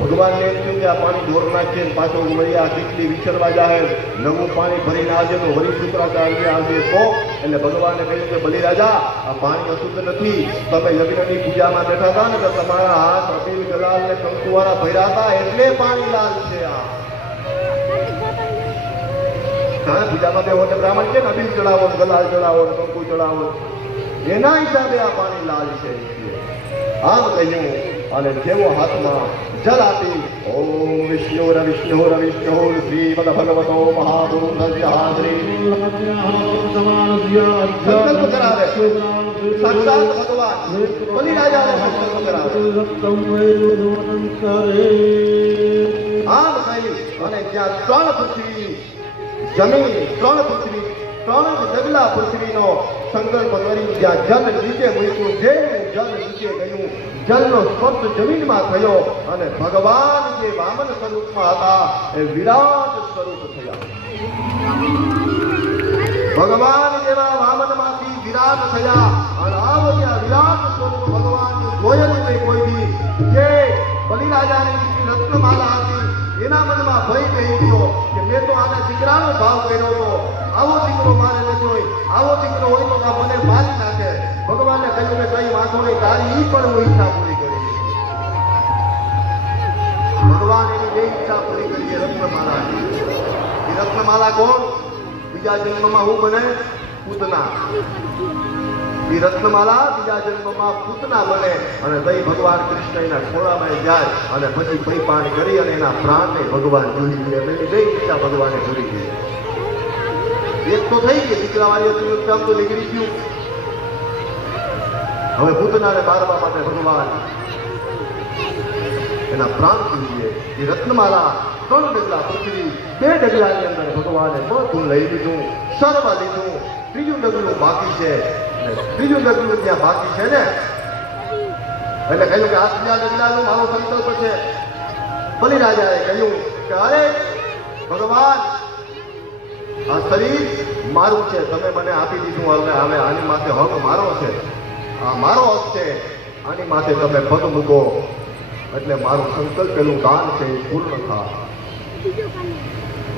ભગવાનને એમ થયું કે આ પાણી ઢોર નાખીએ ને પાછો વળી આ કેટલી વિચરવા જાય, નવું પાણી ભરીને આવજે તો વળી શુક્રાચાર્ય આવજે તો. એટલે ભગવાને કહ્યું કે બલિરાજા, આ પાણી અશુદ્ધ નથી. તમે યજ્ઞની પૂજામાં બેઠા હતા ને તો તમારા હાથ અબીલ ગલાલ ને કંકુવાળા ભર્યા હતા એટલે પાણી લાલ છે. આ પૂજામાં બે હોતે બ્રાહ્મણ છે ને, અબીલ ચડાવો ને ગલાલ ચડાવો ને કંકુ ચડાવો, એના હિસાબે આ પાણી લાલ છે. આમ કહ્યું અને જેવો હાથમાં જલ આપી ઓમ વિષ્ણુર વિષ્ણુર વિષ્ણુર શ્રીમદ ભગવતો મહાભૂતસ્ય સંકલ્પ કરાવે. સાક્ષાત ભગવાન બલિરાજાને સંકલ્પ કરાવે. આમ કહી અને જ્યાં ત્રણ પૃથ્વી જમીન, ત્રણ પૃથ્વી, ત્રણ ડગલા પૃથ્વીનો સંકલ્પ કરી જ્યાં જલ નીચે મૂક્યું, જેવું જલ નીચે ગયું, જલનો સ્પર્શ જમીનમાં થયો અને ભગવાન જે વામન સ્વરૂપમાં હતા એ વિરાટ સ્વરૂપ થયા. ભગવાન જેવા વામનમાંથી વિરાટ થયા અને આવો ત્યાં વિરાટ સ્વરૂપ ભગવાનનું જોયેલું નહીં કોઈ દી. જે બલિરાજાની રત્નમાલા હતી એના મનમાં ભય કહી ગયો કે મેં તો આના દીકરાનો ભાવ કર્યો હતો, આવો દીકરો મારે નથી હોય, આવો દીકરો હોય તો આ મને મારી નાખે. ભગવાને કહ્યું કે કઈ વાંધો નહીં, તારી ઈ પણ હું ઈચ્છા પૂરી કરી. ભગવાન એની બે ઈચ્છા પૂરી કરી. રત્નમાલા, એ રત્નમાલા કોણ? બીજા જન્મમાં હું બને? પૂતના. એ રત્નમાલા બીજા જન્મમાં પૂતના બને અને તઈ ભગવાન કૃષ્ણ એના ખોળામાં જાય અને પછી પૈપાણ કરી અને એના પ્રાણને ભગવાન જોઈ લે. એની બે ઈચ્છા ભગવાને પૂરી કરી. એક તો થઈ ગઈ, દીકરાવાળી હતું કામ તો નીકળી ગયું. હવે પૂતનાને મારવા માટે ભગવાન એના પ્રાણ જોઈએ. એ રત્નમાલા ત્રણ ડગલા પૃથ્વી, બે ડગલાની અંદર ભગવાને બધું લઈ લીધું, સર્વ લીધું. ત્રીજું ડગલું બાકી છે. ત્રીજું ડગલું ત્યાં બાકી છે ને એટલે કહ્યું કે આ ત્રીજા ડગલાનો મારો સંકલ્પ છે. બલિરાજાએ કહ્યું કે અરે ભગવાન, આ શરીર મારું છે, તમે મને આપી દીધું, હવે આની માથે હક મારો છે, આ મારો હક છે, આની માથે તમે પગ મૂકો એટલે મારું સંકલ્પેલું દાન છે એ પૂર્ણ થાય.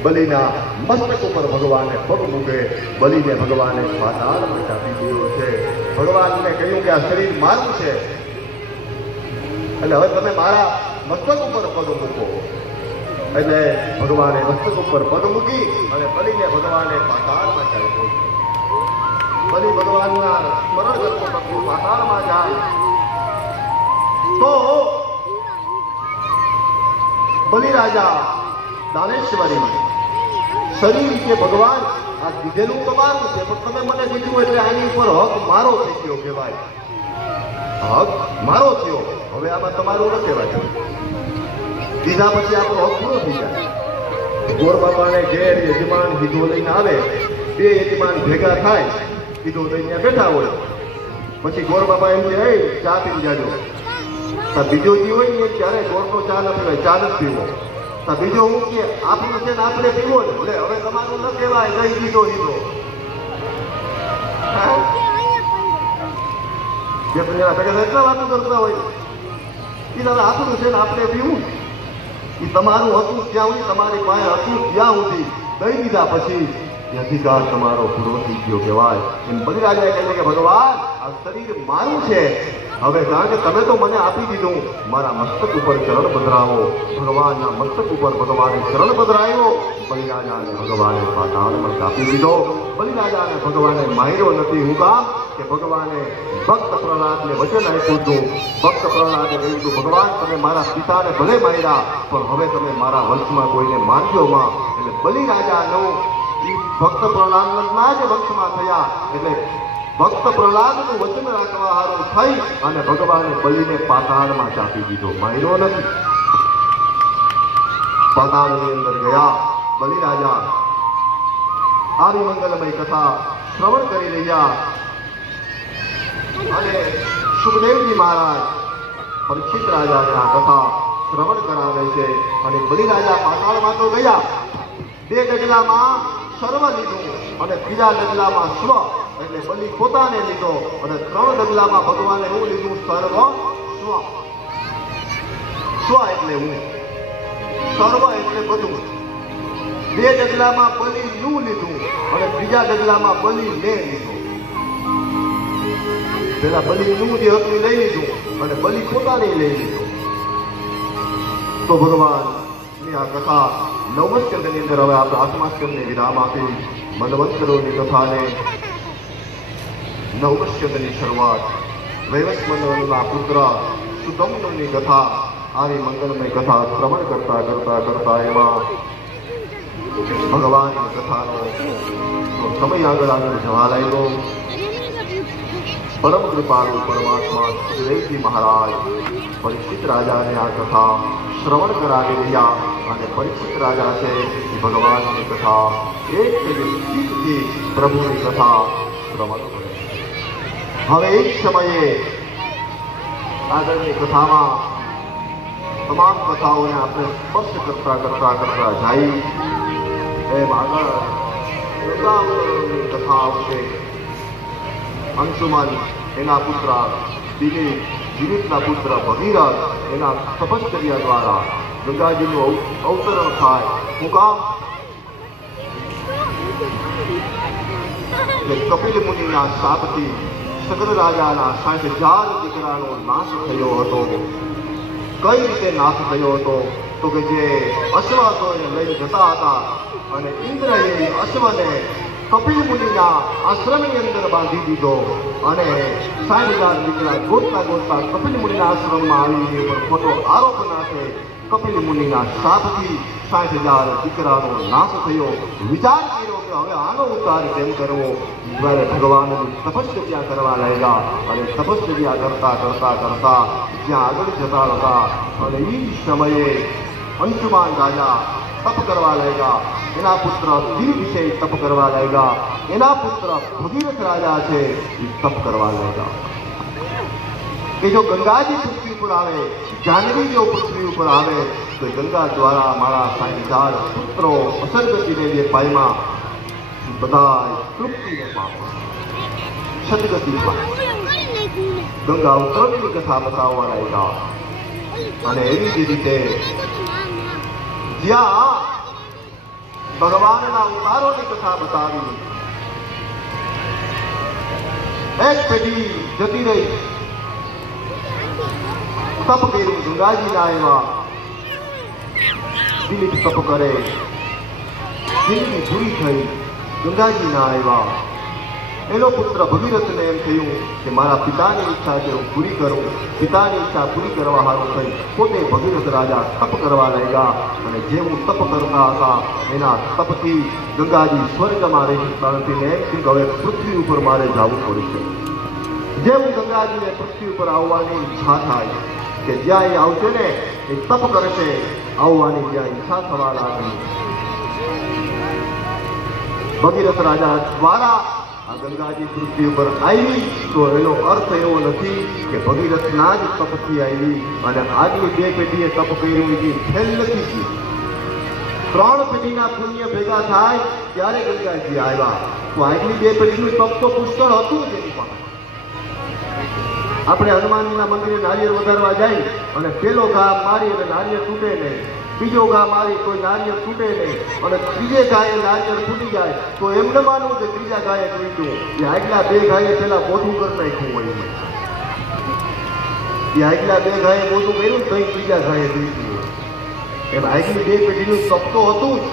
બલિના મસ્તક ઉપર ભગવાને પગ મૂકે. બલિને ભગવાને પાતાળમાં ચાપી દીધો છે. ભગવાનને કહ્યું કે આ શરીર મારું છે એટલે હવે તમે મારા મસ્તક ઉપર પગ મૂકો. એટલે ભગવાને મસ્તક ઉપર પગ મૂકી અને બલિને ભગવાને પાતાળમાં ચાલ્યો. બલિ ભગવાનના સ્મરણ કરતો કરતો પાતાળમાં જાય તો બલિરાજા દાનેશ્વરી શરીર કે ભગવાન આ દીધેલું તમારું છે પણ તમે મને દીધું એટલે આની ઉપર હક મારો થઈ ગયો કહેવાય. હક મારો થયો, હવે આમાં તમારું ન કહેવાય. દીધા પછી આપણો હક પૂરો થઈ જાય. ગોર બાપાને ઘેર યજમાન દીધો લઈને આવે, બે યજમાન ભેગા થાય, દીધો લઈને બેઠા હોય, પછી ગોર બાપા એમ કે ચા પીને જાજો. બીજો જે હોય ને ત્યારે ગોળનો ચા ન પીવાય, ચા નથી પીવો. બીજો હું કે આપણું છે ને આપણે પીવો ને, એટલે હવે તમારું ન કહેવાય, લઈ દીધો દીધો. જે પેલા ભેગા એટલા વાતો કરતા હોય એ દાદા આપણું છે ને આપણે પીવું, એ તમારું હતું ત્યાં સુધી, તમારી પાસે હતું ત્યાં સુધી દઈ દીધા પછી અધિકાર તમારો પૂરો થઈ ગયો કહેવાય. એમ બલિરાજાએ કહે કે ભગવાન આ શરીર મારું છે, હવે કારણ કે તમે તો મને આપી દીધું, મારા મસ્તક ઉપર ચરણ પધરાવો. ભગવાનના મસ્તક ઉપર ભગવાને ચરણ પધરાવ્યો. બલિરાજાને ભગવાને પાતાળમાં કાપી દીધો. બલિરાજાને ભગવાને માર્યો નથી. હું કામ કે ભગવાને ભક્ત પ્રહલાદને વચન આપ્યું હતું. ભક્ત પ્રહલાદે કહ્યું હતું ભગવાન તમે મારા પિતાને ભલે માર્યા પણ હવે તમે મારા વંશમાં કોઈને મારજો માં. એટલે બલિરાજાનું ભક્ત પ્રહલાદના જ વંશમાં થયા એટલે ભક્ત પ્રહલાદનું વચન રાખવા હારું થઈ અને ભગવાને બલિને પાતાળમાં ચાપી દીધો, માર્યો નથી. પાતાળની અંદર ગયા બલિરાજા. આવી મંગલમય કથા શ્રવણ કરી રહ્યા અને સુખદેવજી મહારાજ પરીક્ષિત રાજાને આ કથા શ્રવણ કરાવે છે. અને બલિરાજા પાતાળમાં તો ગયા, બે ડગલામાં સર્વ લીધું અને ત્રીજા ડગલામાં સ્વ એટલે બલિ પોતાને લીધો અને ત્રણ ડગલામાં ભગવાને એવું લીધું સર્વ સ્વ. સ્વ એટલે હું, સર્વ એટલે બધું. બે ડગલામાં બલી નું લીધું અને બીજા ડગલામાં બલી મેં લીધું. પેલા બલી નું જે હતું લઈ લીધું અને બલી પોતાની લઈ લીધું. તો ભગવાનની આ કથા નવમ સ્કંદની અંદર હવે આપણે આઠમા સ્કંદને વિરામ આપી મનવંતરોની કથાને નવમ સ્કંદની શરૂઆત વૈવસ્વતના પુત્ર સુદમ્નની કથા આવી મંગલમય કથા શ્રવણ કરતા કરતા કરતા એમાં ભગવાનની કથાનો સમય આગળ આગળ જવા લાગ્યો. પરમ કૃપાળુ પરમાત્મા સુખદેવજી મહારાજ પરીક્ષિત રાજાને આ કથા શ્રવણ કરાવી રહ્યા અને પરીક્ષિત રાજા છે એ ભગવાનની કથા એક ચિત્તથી પ્રભુની કથા શ્રવણ કરે. હવે એક સમયે આગળની કથામાં તમામ કથાઓને આપણે સ્પષ્ટ કરતા કરતા કરતા જાય એમ આગળ ગંગાવતરણની કથા આવશે. અંશુમન એના પુત્ર દિલીપના પુત્ર ભગીરથ એના તપશ્ચર્યા દ્વારા ગંગાજીનું અવતરણ થાય. હું કામ કપિલ મુનિના શાપથી સગર રાજાના 60,000 દીકરાનો નાશ થયો હતો. કઈ રીતે નાશ થયો હતો તો કે જે અશ્વને લઈ જતા હતા અને ઇન્દ્રએ અશ્વને કપિલ મુનિના આશ્રમની અંદર બાંધી દીધો અને 60,000 દીકરા ગોતતા ગોતતા કપિલ મુનિના આશ્રમમાં આવીને પર ખોટો આરોપ નાખે. કપિલ મુનિના શાપથી 60,000 દીકરાનો નાશ થયો. વિચાર કર્યો કે હવે આનો ઉદ્ધાર કેમ કરવો. ત્યારે ભગવાનની તપશ્ચર્યા કરવા લાગ્યા અને તપશ્ચર્યા કરતા કરતા કરતા જ્યાં આગળ જતા હતા અને એ સમયે અંશુમાન રાજા તપ કરવા લાગ્યા. એના પુત્ર દિલીપ તપ કરવા લાગ્યા. એના પુત્ર ભગીરથ રાજા છે એ તપ કરવા લાગ્યા કે જો ગંગાજી પૃથ્વી ઉપર આવે, જાનવી જો પૃથ્વી ઉપર આવે તો ગંગા દ્વારા મારા 60,000 પુત્રો અસરગતિને જે પાયમાં બધા તૃપ્તિને પામે, સદગતિ પામે. ગંગા અવતરણની કથા બતાવવા લાગ્યા અને એવી જ રીતે જ્યાં ભગવાનના અવતારોની કથા બતાવી એક પેઢી જતી રહી. તપ કર્યું, ગંગાજીના એવા દિલીપ તપ કરે, જિંદગી પૂરી થઈ. ગંગાજીના આવ્યા એનો પુત્ર ભગીરથને એમ થયું કે મારા પિતાની ઈચ્છા છે હું પૂરી કરું. પિતાની ઈચ્છા પૂરી કરવા હારું થઈ પોતે ભગીરથ રાજા તપ કરવા લાગ્યા અને જેવું તપ કરતા હતા એના તપથી ગંગાજી સ્વર્ગમાં રહી શકતા નથી ને એમ કે હવે પૃથ્વી ઉપર મારે જવું પડશે. જેવું ગંગાજીને પૃથ્વી ઉપર આવવાની ઈચ્છા થાય કે જ્યાં એ આવશે ને એ તપ કરશે, આવવાની જ્યાં ઈચ્છા થવા લાગી ભગીરથ રાજા દ્વારા આ ગંગાજી પૃથ્વી ઉપર આવી તો એનો અર્થ એવો નથી કે ભગીરથના જ તપથી આવી અને આગલી 2 પેઢીએ તપ કર્યું એ ફેલ નથી ગયું. 3 પેઢીના પુણ્ય ભેગા થાય ત્યારે ગંગાજી આવ્યા. તો આગલી 2 પેઢીનું તપ તો પુષ્કળ હતું જ એની પાસે. આપણે હનુમાનજીના મંદિરે નારિયેળ વધારવા જાય અને પેલો ઘા મારી અને નારિયેળ તૂટે નહીં, બીજો ઘા મારી કોઈ નારિયેળ તૂટે નહીં અને ત્રીજે ઘાએ નારિયેળ તૂટી જાય તો એમને માનવું કે ત્રીજા ઘાએ તૂટ્યું. એ આગલા 2 ઘાએ પેલા મોઢું કરી નાખ્યું હોય. એ આગલા 2 ઘાએ મોઢું કર્યું તો ત્રીજા ઘાએ તૂટ્યું. એમ આગલી 2 પેઢીનું તપ તો હતું જ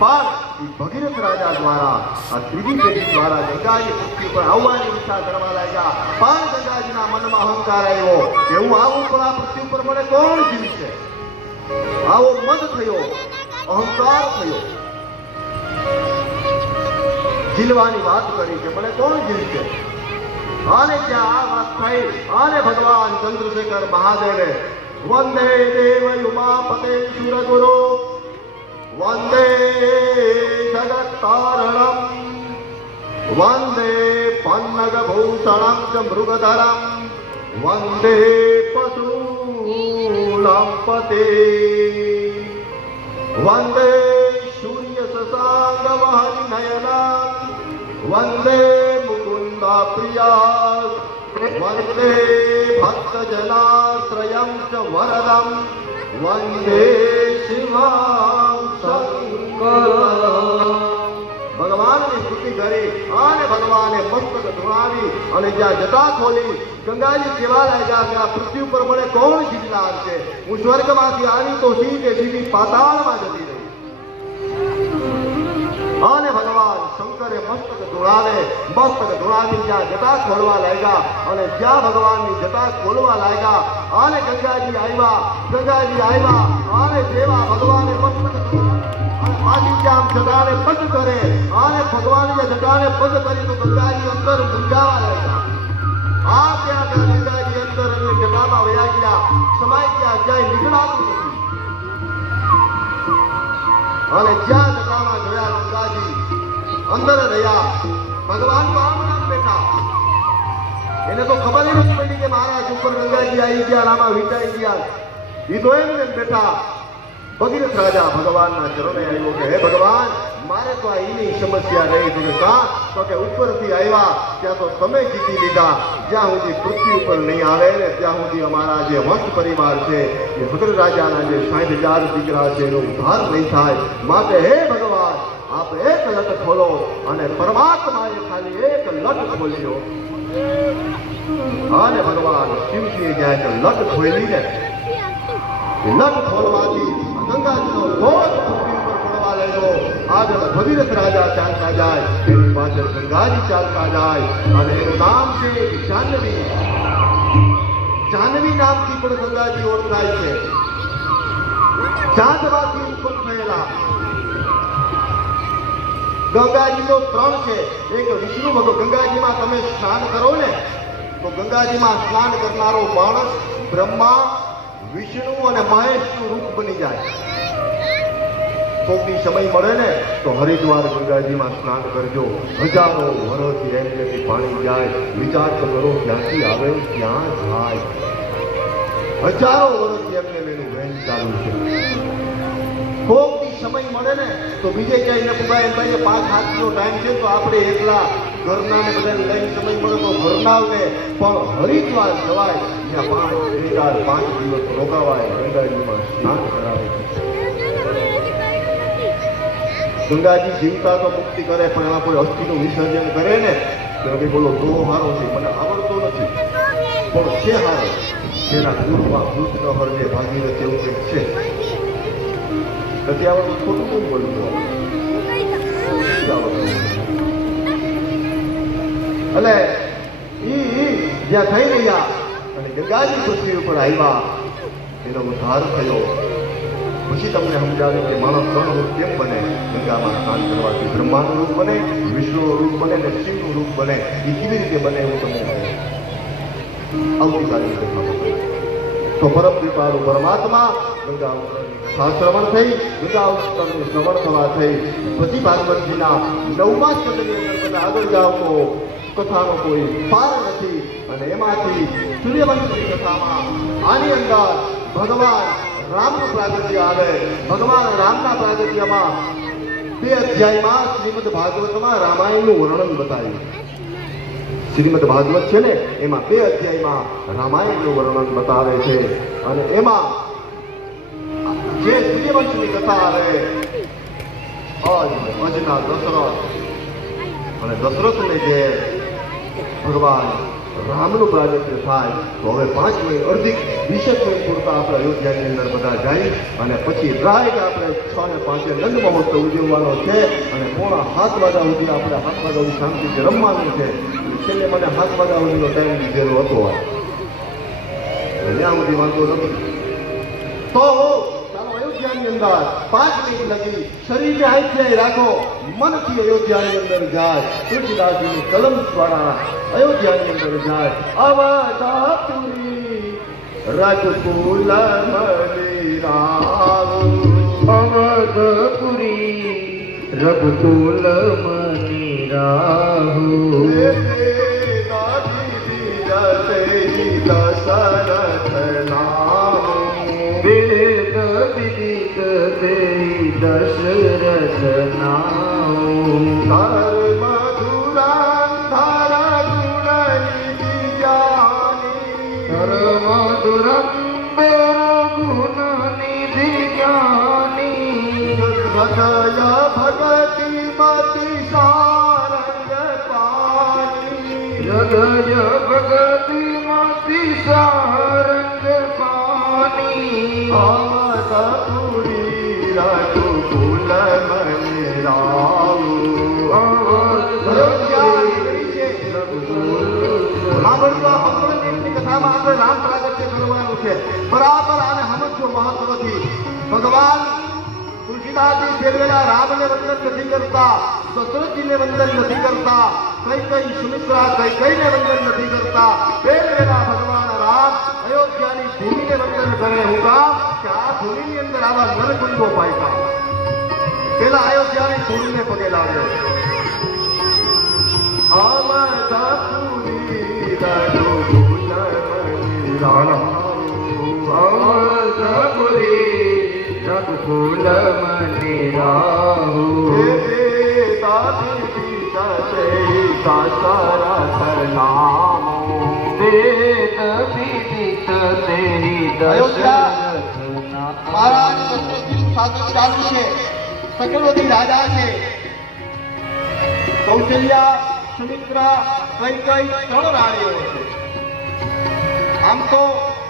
પણ એ ભગીરથ રાજા દ્વારા આ ત્રીજી પેઢી દ્વારા ગંગાજી પૃથ્વી પર આવવાની ઈચ્છા કરવા લાગ્યા. પણ ગંગાજીના મનમાં અહંકાર આવ્યો કે હું આવું પણ આ પૃથ્વી પર મને કોણ જીવશે. આવો મદ થયો, અહંકાર થયો, જીલવાની વાત કરી કે મને કોણ જીવશે. અને જ્યાં આ વાત થઈ અને ભગવાન ચંદ્રશેખર મહાદેવે વંદે દેવ ઉમાપતે સુરગુરુ વંદે જગત્તારણમ વંદે પન્નગ ભૂષણમ ચ મૃગધરમ વંદે પશુલંપતે વંદે સૂર્ય શશાંક વહનયનમ વંદે મુકુંદ પ્રિયા વંદે ભક્તજનાશ્રયમ ચ વરદમ વંદે શિવમ શંકરમ. ભગવાનની સ્તુતિ કરી અને ભગવાને મસ્તક ધોળાવી અને જ્યાં જટા ખોલી ગંગાજી કેવા લાગ્યા કે આ પૃથ્વી ઉપર મને કોણ જીતનાર છે? હું સ્વર્ગમાંથી આવી તો સીધી પાતાળમાં જતી રહી. અને ભગવાન શંકરે મસ્તક ધોળાવી જ્યાં જટા ખોલવા લાગ્યા અને જ્યાં ભગવાનની જટા ખોલવા લાગ્યા અને ગંગાજી આવ્યા અને જેવા ભગવાને મસ્તક અને પાછી જ્યાં જટાને પગ કરે અને ભગવાને જટાને પગ કરી તો ગંગાજી અંદર મૂંઝાવા લાગ્યા. ત્યાં ગંગાજી અંદર અને જટામાં વયા ગયા, સમાઈ ગયા, ક્યાંય નીકળાતું નથી. અને જ્યાં જટામાં જોયા ગંગાજી અંદર રહ્યા, ભગવાન આમ બેઠા. એને તો ખબર જ નથી પડી કે મહારાજ ઉપર ગંગાજી આવી ગયા, આમાં વિચાઈ ગયા. એ તો એમ બેઠા. ભગીરથ રાજા ભગવાનના ચરણે આવ્યો કે હે ભગવાન, મારે તો આ એની સમસ્યા રહી. તો કે ઉપરથી આવ્યા ત્યાં તો તમે જીતી લીધા. જ્યાં સુધી પૃથ્વી ઉપર નહીં આવે ને ત્યાં સુધી અમારા જે વંશ પરિવાર છે એ ભગીરથ રાજાના જે 60,000 દીકરા છે એનો ઉદ્ધાર નહીં થાય. માટે હે ભગવાન, આપ એક લટ ખોલો. અને પરમાત્માએ ખાલી એક લટ ખોલ્યો અને ભગવાન શિવજીએ જ્યાં લટ ખોલી ને લટ ખોલવાથી ગંગાજીનો ધોધ પૃથ્વી ઉપર પડવા લાગ્યો. આગળ ભગીરથ રાજા ચાલતા જાય, એની પાછળ ગંગાજી ચાલતા જાય અને એનું નામ છે જાહ્નવી. જાહ્નવી નામથી પણ ગંગાજી ઓળખાય છે. ચાંદમાંથી ઉત્પન્ન થયેલા ગંગાજી તો 3 છે. એક વિષ્ણુ ભગવાન. ગંગાજીમાં તમે સ્નાન કરો ને તો ગંગાજીમાં સ્નાન કરનારો માણસ બ્રહ્મા, વિષ્ણુ અને મહેશનું રૂપ બની જાય. કોઈની સમય મળે ને તો હરિદ્વાર ગંગાજીમાં સ્નાન કરજો. હજારો વર્ષથી એમનેથી પાણી જાય. વિચાર તો કરો, ક્યાંથી આવે ક્યાં જાય. હજારો વર્ષથી એમને એનું વહેન ચાલુ છે. કોઈની સમય મળે ને તો બીજે ક્યાંય ન પુગાય. એમ કહીએ 5 હાથનો ટાઈમ છે તો આપણે એકલા ઘરના ને બધાને લઈને સમય મળે તો ઘરનાવને પણ હરિદ્વાર જવાય. ત્યાં 5 દિવસ રોકાવાય, ગંગાજીમાં સ્નાન કરાવે છે. ગંગાજી જીવતા તો મુક્તિ કરે પણ એમાં કોઈ અસ્થિનું વિસર્જન કરે ને તો કે બોલો બહુ સારો છે, મને આવડતો નથી પણ છે સારો. જેના ગુરુમાં કૃષ્ણ હરજે ભાગીરથ એવું કંઈક છે. નથી આવડતું ખોટું કોઈ બોલવું એટલે જ્યાં થઈ રહ્યા અને ગંગાજી પૃથ્વી ઉપર આવ્યા, એનો ઉદ્ધાર થયો. પછી તમને સમજાવ્યું કે માણસ 3 રૂપ કેમ બને. ગંગામાં સ્નાન કરવાથી બ્રહ્માનું રૂપ બને, વિષ્ણુનું રૂપ બને અને શિવનું રૂપ બને. એ કેવી રીતે બને એવું તમને આવતીકાલે તો પરમ કૃપાળુ પરમાત્મા ગંગા શ્રવણ થઈ. ગંગા ઉત્સવની શ્રવણ થવા થઈ. પછી ભાગવતજીના 9મા સ્કંદની અંદર તમે આગળ જાઓ તો કથાનો કોઈ પાર નથી. અને એમાંથી સૂર્યવંશની કથામાં આની અંદર ભગવાન રામનું પ્રાગટ્ય આવે. ભગવાન રામના પ્રાગટ્યમાં 2 અધ્યાયમાં શ્રીમદ ભાગવતમાં રામાયણનું વર્ણન બતાવ્યું. શ્રીમદ ભાગવત છે ને એમાં 2 અધ્યાયમાં રામાયણનું વર્ણન બતાવે છે. અને એમાં જે સૂર્યવંશની કથા આવે અજના દશરથ અને દશરથને જે ભગવાન રામનું પ્રાગટ્ય થાય તો હવે 5 મિનિટ અડધી 20 મિનિટ પૂરતા આપણે અયોધ્યાની અંદર બધા જઈ અને પછી ડાયરેક્ટ આપણે 6 ને 5 નંદ મહોત્સવ ઉજવવાનો છે. અને 7:30 વાગ્યા સુધી આપણે 7 વાગ્યા સુધી શાંતિથી રમવાનું છે. છેલ્લે મને 7 વાગ્યા સુધીનો ટાઈમ દીધેલો હતો. ત્યાં સુધી વાંધો નથી. તો ચાલો અયોધ્યાની અંદર 5 મિનિટ લગી શરીરને હાથે રાખો, મનથી અયોધ્યાની અંદર જાય. તુલસીદાસજીની કલમ દ્વારા અયોધ્યાની અંદર જાય. અવતાપુરી રઘુકુલ મણિરાવ, અવધપુરી રઘુકુલ મણિરાહુ, દશરથ નામ વેદ વિદિત તે દશરથ નામ, ધર્મ ધુરાંધર ગુણ નિધિ જાની, જગય ભગતિ મતિ સારંગ પાણી જગય ભગતિ મતિ સારંગ પાણી અમત પુરી રઘુકુલ મની રામ કથામાં આપણે રામ પ્રાગટ્ય કરવાનું છે બરાબર. આને સમજો મહત્વથી. ભગવાન તુલસીદાસજી ફેરવેલા રામને વંદન નથી કરતા, દશરથજીને વંદન નથી કરતા, કઈ સુમિત્રા કઈને વંદન નથી કરતા. ફેરવેલા ભગવાન રામ અયોધ્યાની ભૂમિને વંદન કરે. હું કામ કે આ ભૂમિની અંદર આવા નરકુંડો પાયકા. પેલા અયોધ્યાની ભૂમિને પગે લાગે. અમદાપુરી રઘુકુલ મની રામ અમરપુરી રઘુકુલ મની રાહુ સકલવતી રાજા છે. કૌશલ્યા, સુમિત્રા, કઈ 3 રાણીઓ છે. આમ તો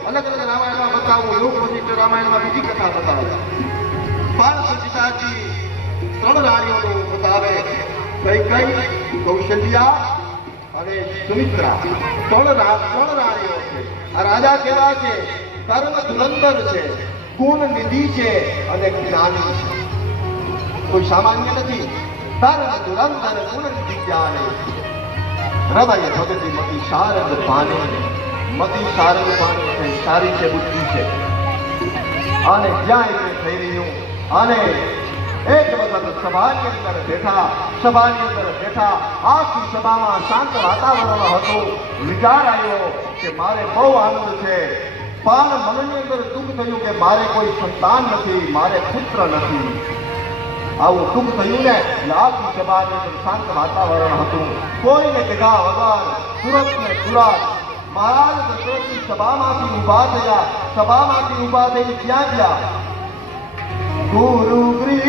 અલગ અલગ રામાયણમાં બતાવું, યોગ વશિષ્ઠ રામાયણમાં બીજી કથા બતાવે, પણ તુલસીદાસજી 3 રાણીઓનું બતાવે. કઈ કૌશલ્યા અને સુમિત્રા 3 રાણીઓ છે. આ રાજા કેવા છે? કર્મ ધુરંધર છે, ગુણ નિધિ છે અને જ્ઞાની છે. કોઈ સામાન્ય નથી. કર્મ ધુરંધર ગુણ નિધિ જ્ઞાની. હૃદય ભગતિ મતિ સારંગ પાણી. મતિ સારંગ પાણી છે, સારી છે, બુદ્ધિ છે. અને જ્યાં એટલે થઈ રહ્યું. અને એક વખત સભાની અંદર બેઠા આખી સભામાં શાંત વાતાવરણ હતું. વિચાર આવ્યો કે મારે બહુ આનંદ છે, પણ મનની અંદર દુઃખ થયું કે મારે કોઈ સંતાન નથી, મારે પુત્ર નથી. આવું દુઃખ થયું ને એટલે આખી સભાની અંદર શાંત વાતાવરણ હતું. કોઈને કીધા વગર તુરંત ને તુરંત મહારાજ દશરથજી સભામાંથી ઊભા થયા. સભામાંથી ઊભા થઈને ક્યાં ગયા? ગુરુ ગૃહ